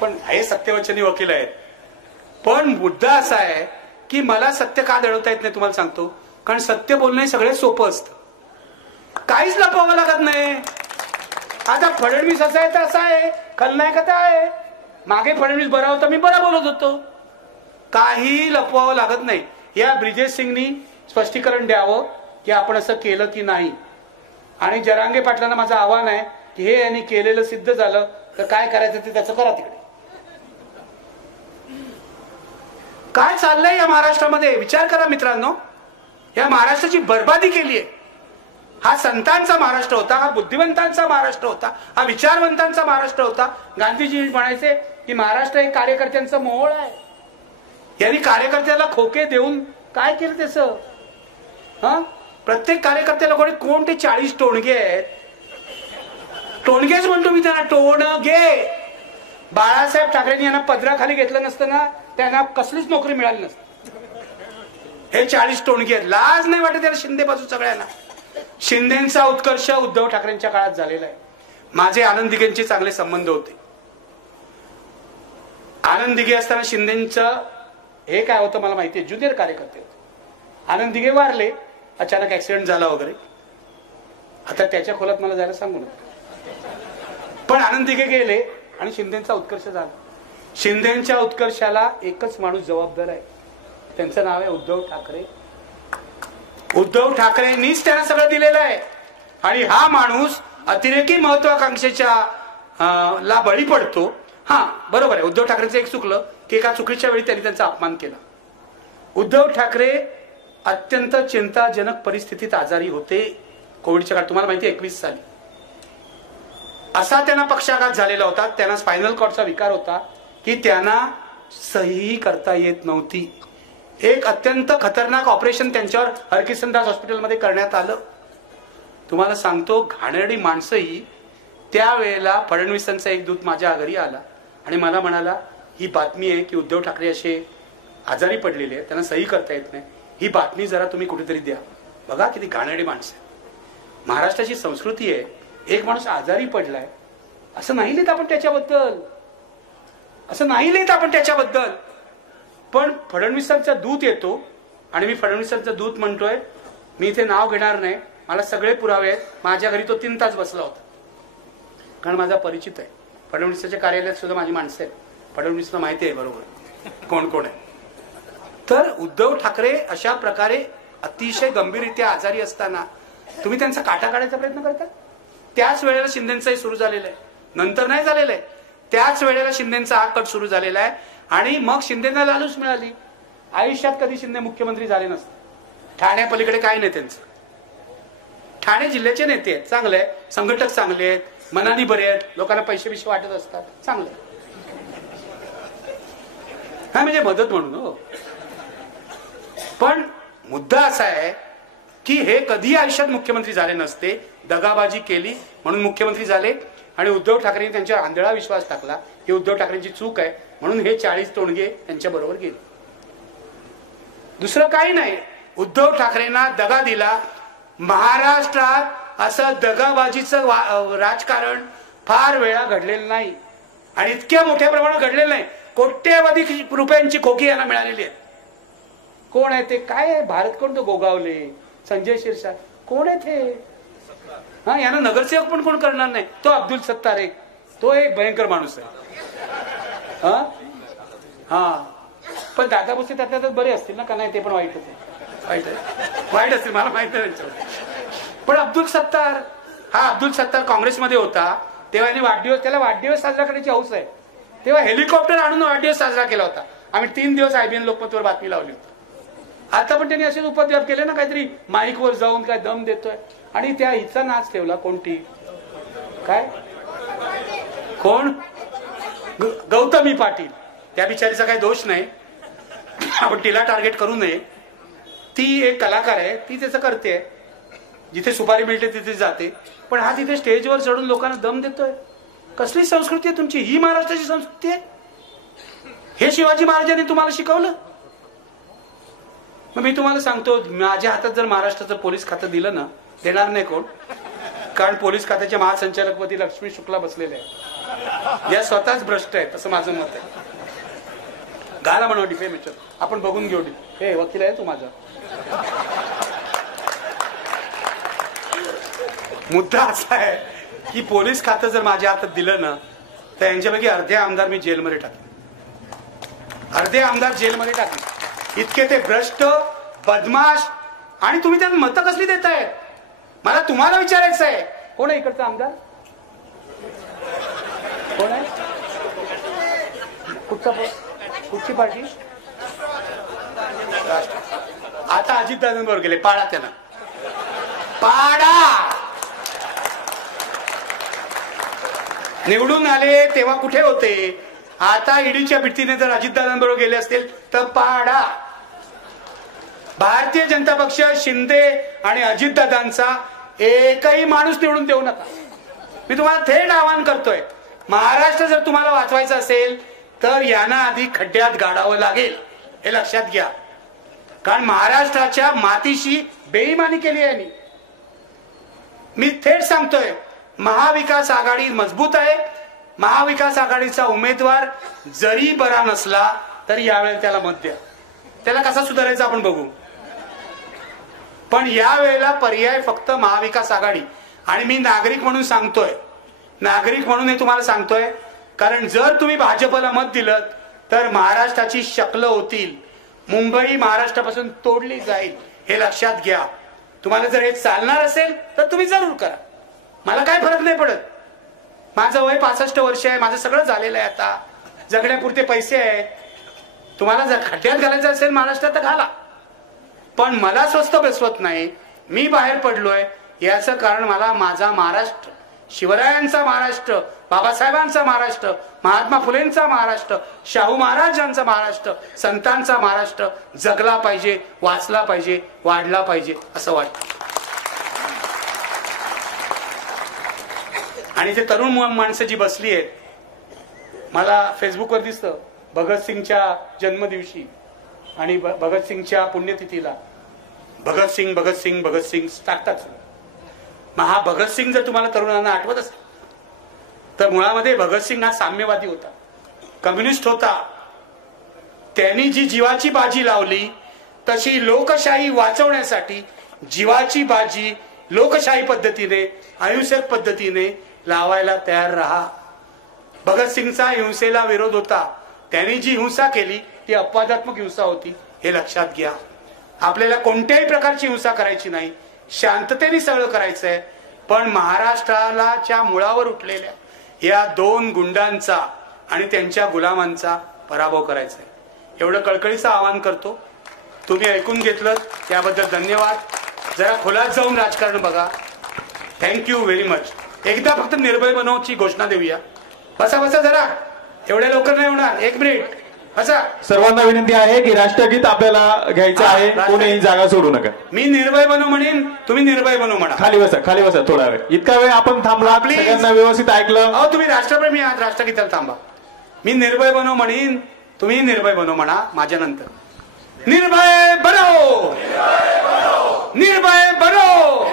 पण हे सत्यवचनी वकील आहेत. पण मुद्दा असा आहे की मला सत्य का दडवता येत नाही तुम्हाला सांगतो. कारण सत्य बोलणं सगळ्यात सोपं असतं, काहीच लपवावं लागत नाही. आता फडणवीस असा आहे तर असा आहे, खलनायकता आहे. मागे फडणवीस बरा होता, मी बरा बोलत होतो, काही लपवावं लागत नाही. या ब्रिजेश सिंगनी स्पष्टीकरण द्यावं की आपण असं केलं की नाही. आणि जरांगे पाटलांना माझं आव्हान आहे की हे यांनी केलेलं सिद्ध झालं तर काय करायचं ते त्याचं करा. तिकडे काय चाललंय या महाराष्ट्रामध्ये विचार करा मित्रांनो. या महाराष्ट्राची बर्बादी केली आहे. हा संतांचा महाराष्ट्र होता, हा बुद्धिवंतांचा महाराष्ट्र होता, हा विचारवंतांचा महाराष्ट्र होता. गांधीजी म्हणायचे की महाराष्ट्र हे कार्यकर्त्यांचं मोहोळ आहे. यांनी कार्यकर्त्याला खोके देऊन काय केलं त्याचं. प्रत्येक कार्यकर्त्याला कोण ते 40 टोणगे आहेत. टोणगेच म्हणतो मी त्यांना, टोणगे. बाळासाहेब ठाकरेंनी यांना पदराखाली घेतलं नसतं ना, त्यांना कसलीच नोकरी मिळाली नसती. हे 40 टोणगे आहेत. लाज नाही वाटत त्याला शिंदे बाजू सगळ्यांना. शिंदेचा उत्कर्ष उद्धव ठाकरेंच्या काळात झालेला आहे. माझे आनंद दिघेंचे चांगले संबंध होते. आनंद दिघे असताना शिंदेचं हे काय होतं मला माहितीये, ज्युनियर कार्यकर्ते होते. आनंद दिघे वारले, अचानक ऍक्सिडेंट झाला वगैरे. आता त्याच्या खोलात मला जायला सांगू नका. पण आनंद दिघे गेले आणि शिंदेचा उत्कर्ष झाला. शिंदेच्या उत्कर्षाला एकच माणूस जबाबदार आहे, त्यांचं नाव आहे उद्धव ठाकरे. उद्धव ठाकरेंनीच त्यांना सगळं दिलेलं आहे. आणि हा माणूस अतिरेकी महत्वाकांक्षेच्या ला बळी पडतो. हा बरोबर आहे, उद्धव ठाकरेंचं एक चुकलं की एका चुकीच्या वेळी त्यांनी त्यांचा अपमान केला. उद्धव ठाकरे अत्यंत चिंताजनक परिस्थितीत आजारी होते कोविडच्या काळात. तुम्हाला माहिती 21 साली असा त्यांना पक्षाघात झालेला होता. त्यांना स्पायनल कॉर्डचा विकार होता की त्यांना सही करता येत नव्हती. एक अत्यंत खतरनाक ऑपरेशन त्यांच्यावर हरकिशनदास हॉस्पिटलमध्ये करण्यात आलं. तुम्हाला सांगतो, घाणेरडी माणसंही त्यावेळेला फडणवीसांचा एक दूत माझ्या घरी आला आणि मला म्हणाला, ही बातमी आहे की उद्धव ठाकरे असे आजारी पडलेले आहेत, त्यांना सही करता येत नाही, ही बातमी जरा तुम्ही कुठेतरी द्या. बघा किती घाणेरडी माणसं. महाराष्ट्राची संस्कृती आहे, एक माणूस आजारी पडलाय असं नाही लिहित आपण त्याच्याबद्दल, असं नाही लिहित आपण त्याच्याबद्दल. पण फडणवीसांचा दूत येतो आणि मी फडणवीसांचा दूत म्हणतोय, मी इथे नाव घेणार नाही, मला सगळे पुरावे आहेत. माझ्या घरी तो 3 तास बसला होता, कारण माझा परिचित आहे. फडणवीसाच्या कार्यालयात सुद्धा माझी माणसं आहेत, फडणवीसला माहिती आहे बरोबर कोण कोण आहे. तर उद्धव ठाकरे अशा प्रकारे अतिशय गंभीररित्या आजारी असताना तुम्ही त्यांचा काटा काढायचा प्रयत्न करता. त्याच वेळेला शिंदेंचाही सुरू झालेला आहे, नंतर नाही झालेलं आहे. त्याच वेळेला शिंदेंचा हा कट सुरू झालेला आहे आणि मग शिंदेंना लालूच मिळाली. आयुष्यात कधी शिंदे मुख्यमंत्री झाले नसते. ठाण्यापलीकडे काय नाही त्यांचं. ठाणे जिल्ह्याचे नेते आहेत, चांगले आहेत, संघटक चांगले आहेत, मनानी बरे आहेत, लोकांना पैसे बिशे वाटत असतात, चांगले. हा म्हणजे मदत म्हणून हो. पण मुद्दा असा आहे की हे कधी आयुष्यात मुख्यमंत्री झाले नसते, दगाबाजी केली म्हणून मुख्यमंत्री झाले आणि उद्धव ठाकरेंनी त्यांच्यावर आंधळा विश्वास टाकला. ही उद्धव ठाकरेंची चूक आहे म्हणून हे 40 तोंडगे त्यांच्या बरोबर गेले. दुसरं काही नाही. उद्धव ठाकरेंना दगा दिला. महाराष्ट्रात असं दगाबाजीचं राजकारण फार वेळा घडलेलं नाही आणि इतक्या मोठ्या प्रमाणात घडलेलं नाही. कोट्यवधी रुपयांची खोकी यांना मिळालेली आहे. कोण आहे ते? काय आहे? भारत कोण? तो गोगावले, संजय शिरसाट, कोण आहे ते? हा, यांना नगरसेवक पण कोण करणार नाही. तो अब्दुल सत्तार एक, तो एक भयंकर माणूस आहे. हा पण दादा भुसे त्यातल्या बरे असतील ना, का नाही? ते पण वाईट होते. वाईट असतील, मला माहित नाही त्यांच्यावर. पण अब्दुल सत्तार, हा अब्दुल सत्तार काँग्रेसमध्ये होता तेव्हा त्याला वाढदिवस साजरा करण्याची हौस आहे. तेव्हा हेलिकॉप्टर आणून वाढदिवस साजरा केला होता. आम्ही 3 दिवस IBN लोकमतवर बातमी लावली होती. आता पण त्यांनी असेच उपद्व्याप केले ना, काहीतरी माईकवर जाऊन काय दम देतोय आणि त्या हिचा नाच ठेवला. कोणती? काय? कोण? गौतमी पाटील. त्या बिचारीचा काही दोष नाही, आपण तिला टार्गेट करू नये. ती एक कलाकार आहे, ती त्याचं करते, जिथे सुपारी मिळते तिथे जाते. पण हा तिथे स्टेजवर चढून लोकांना दम देतोय. कसली संस्कृती आहे तुमची? ही महाराष्ट्राची संस्कृती आहे? हे शिवाजी महाराजांनी तुम्हाला शिकवलं? मग मी तुम्हाला सांगतो, माझ्या हातात जर महाराष्ट्राचं पोलीस खातं दिलं ना, देणार नाही कोण, कारण पोलीस खात्याच्या महासंचालकपदी लक्ष्मी शुक्ला बसलेले आहे. या स्वतःच भ्रष्ट आहेत असं माझं मत आहे. गाला म्हणा डिफेमेशन, आपण बघून घेऊ. हे वकील आहे तू माझा. मुद्दा असा आहे की पोलीस खातं जर माझ्या हातात दिलं ना, तर यांच्यापैकी अर्धे आमदार मी जेलमध्ये टाकेन. अर्धे आमदार जेलमध्ये टाकेन. इतके ते भ्रष्ट, बदमाश. आणि तुम्ही त्यात मतं कसली देताय? मला तुम्हाला विचारायचं आहे, कोण आहे इकडचा आमदार? कोण आहे? कुठची पार्टी? आता अजितदादांबरोबर गेले. पाडा त्यांना, पाडा. निवडून आले तेव्हा कुठे होते? आता ईडीच्या भीतीने जर अजितदादांबरोबर गेले असतील तर पाडा. भारतीय जनता पक्ष, शिंदे आणि अजितदादांचा एकही माणूस निवडून देऊ नका. मी तुम्हाला थेट आवाहन करतोय, महाराष्ट्र जर तुम्हाला वाचवायचा असेल तर यांना आधी खड्ड्यात गाडावं लागेल, हे लक्षात घ्या. कारण महाराष्ट्राच्या मातीशी बेईमानी केली आहे. मी थेट सांगतोय, महाविकास आघाडी मजबूत आहे. महाविकास आघाडीचा उमेदवार जरी बरा नसला तरी यावेळेला त्याला मत द्या. त्याला कसा सुधारायचा आपण बघू. पण यावेळेला पर्याय फक्त महाविकास आघाडी. आणि मी नागरिक म्हणून सांगतोय, नागरिक म्हणून हे तुम्हाला सांगतोय, कारण जर तुम्ही भाजपला मत दिलं तर महाराष्ट्राची शक्ल होतील. मुंबई महाराष्ट्रापासून तोडली जाईल, हे लक्षात घ्या. तुम्हाला जर हे चालणार असेल तर तुम्ही जरूर करा. मला काय फरक नाही पडत. माझं वय 65 वर्ष आहे, माझं सगळं झालेलं आहे. आता जगण्यापुरते पैसे आहेत. तुम्हाला जर खड्ड्यात घालायचं असेल महाराष्ट्रात तर घाला. पण मला स्वस्त बसवत नाही. मी बाहेर पडलोय याचं कारण मला माझा महाराष्ट्र, शिवरायांचा महाराष्ट्र, बाबासाहेबांचा महाराष्ट्र, महात्मा फुलेंचा महाराष्ट्र, शाहू महाराजांचा महाराष्ट्र, संतांचा महाराष्ट्र जगला पाहिजे, वाचला पाहिजे, वाढला पाहिजे असं वाटतं. आणि ते तरुण माणसं जी बसली आहेत, मला फेसबुकवर दिसतं भगतसिंगच्या जन्मदिवशी आणि भगतसिंगच्या पुण्यतिथीला भगतसिंग भगतसिंग भगतसिंग टाकतात. मग हा भगतसिंग जर तुम्हाला तरुणांना आठवत असेल तर मुळामध्ये भगतसिंग हा साम्यवादी होता, कम्युनिस्ट होता. त्यांनी जी जीवाची बाजी लावली तशी लोकशाही वाचवण्यासाठी जीवाची बाजी लोकशाही पद्धतीने, अहिंसक पद्धतीने लावायला तयार राहा. भगतसिंगचा हिंसेला विरोध होता. त्यांनी जी हिंसा केली ती अपवादात्मक हिंसा होती, हे लक्षात घ्या. आपल्याला कोणत्याही प्रकारची हिंसा करायची नाही, शांततेने सगळं करायचंय. पण महाराष्ट्राच्या मुळावर उठलेल्या या 2 गुंडांचा आणि त्यांच्या गुलामांचा पराभव करायचा आहे. एवढं कळकळीचं आवाहन करतो. तुम्ही ऐकून घेतलं त्याबद्दल धन्यवाद. जरा खोलात जाऊन राजकारण बघा. Thank you very much. एकदा फक्त निर्भय बनवची घोषणा देऊया. बसा बसा जरा, एवढ्या लवकर नाही होणार. 1 मिनिट बसा. सर्वांना विनंती आहे की राष्ट्रगीत आपल्याला घ्यायचं आहे. कोणीही जागा सोडू नका. मी निर्भय बनू म्हणेन, तुम्ही निर्भय बनू म्हणा. खाली बसा थोडा वेळ. इतका वेळ आपण थांबला, सगळ्यांना व्यवस्थित ऐकलं. अहो तुम्ही राष्ट्रप्रेमी आहात, राष्ट्रगीताला थांबा. मी निर्भय बनू म्हणेन, तुम्ही निर्भय बनू म्हणा माझ्या नंतर. निर्भय बनो, निर्भय बनो.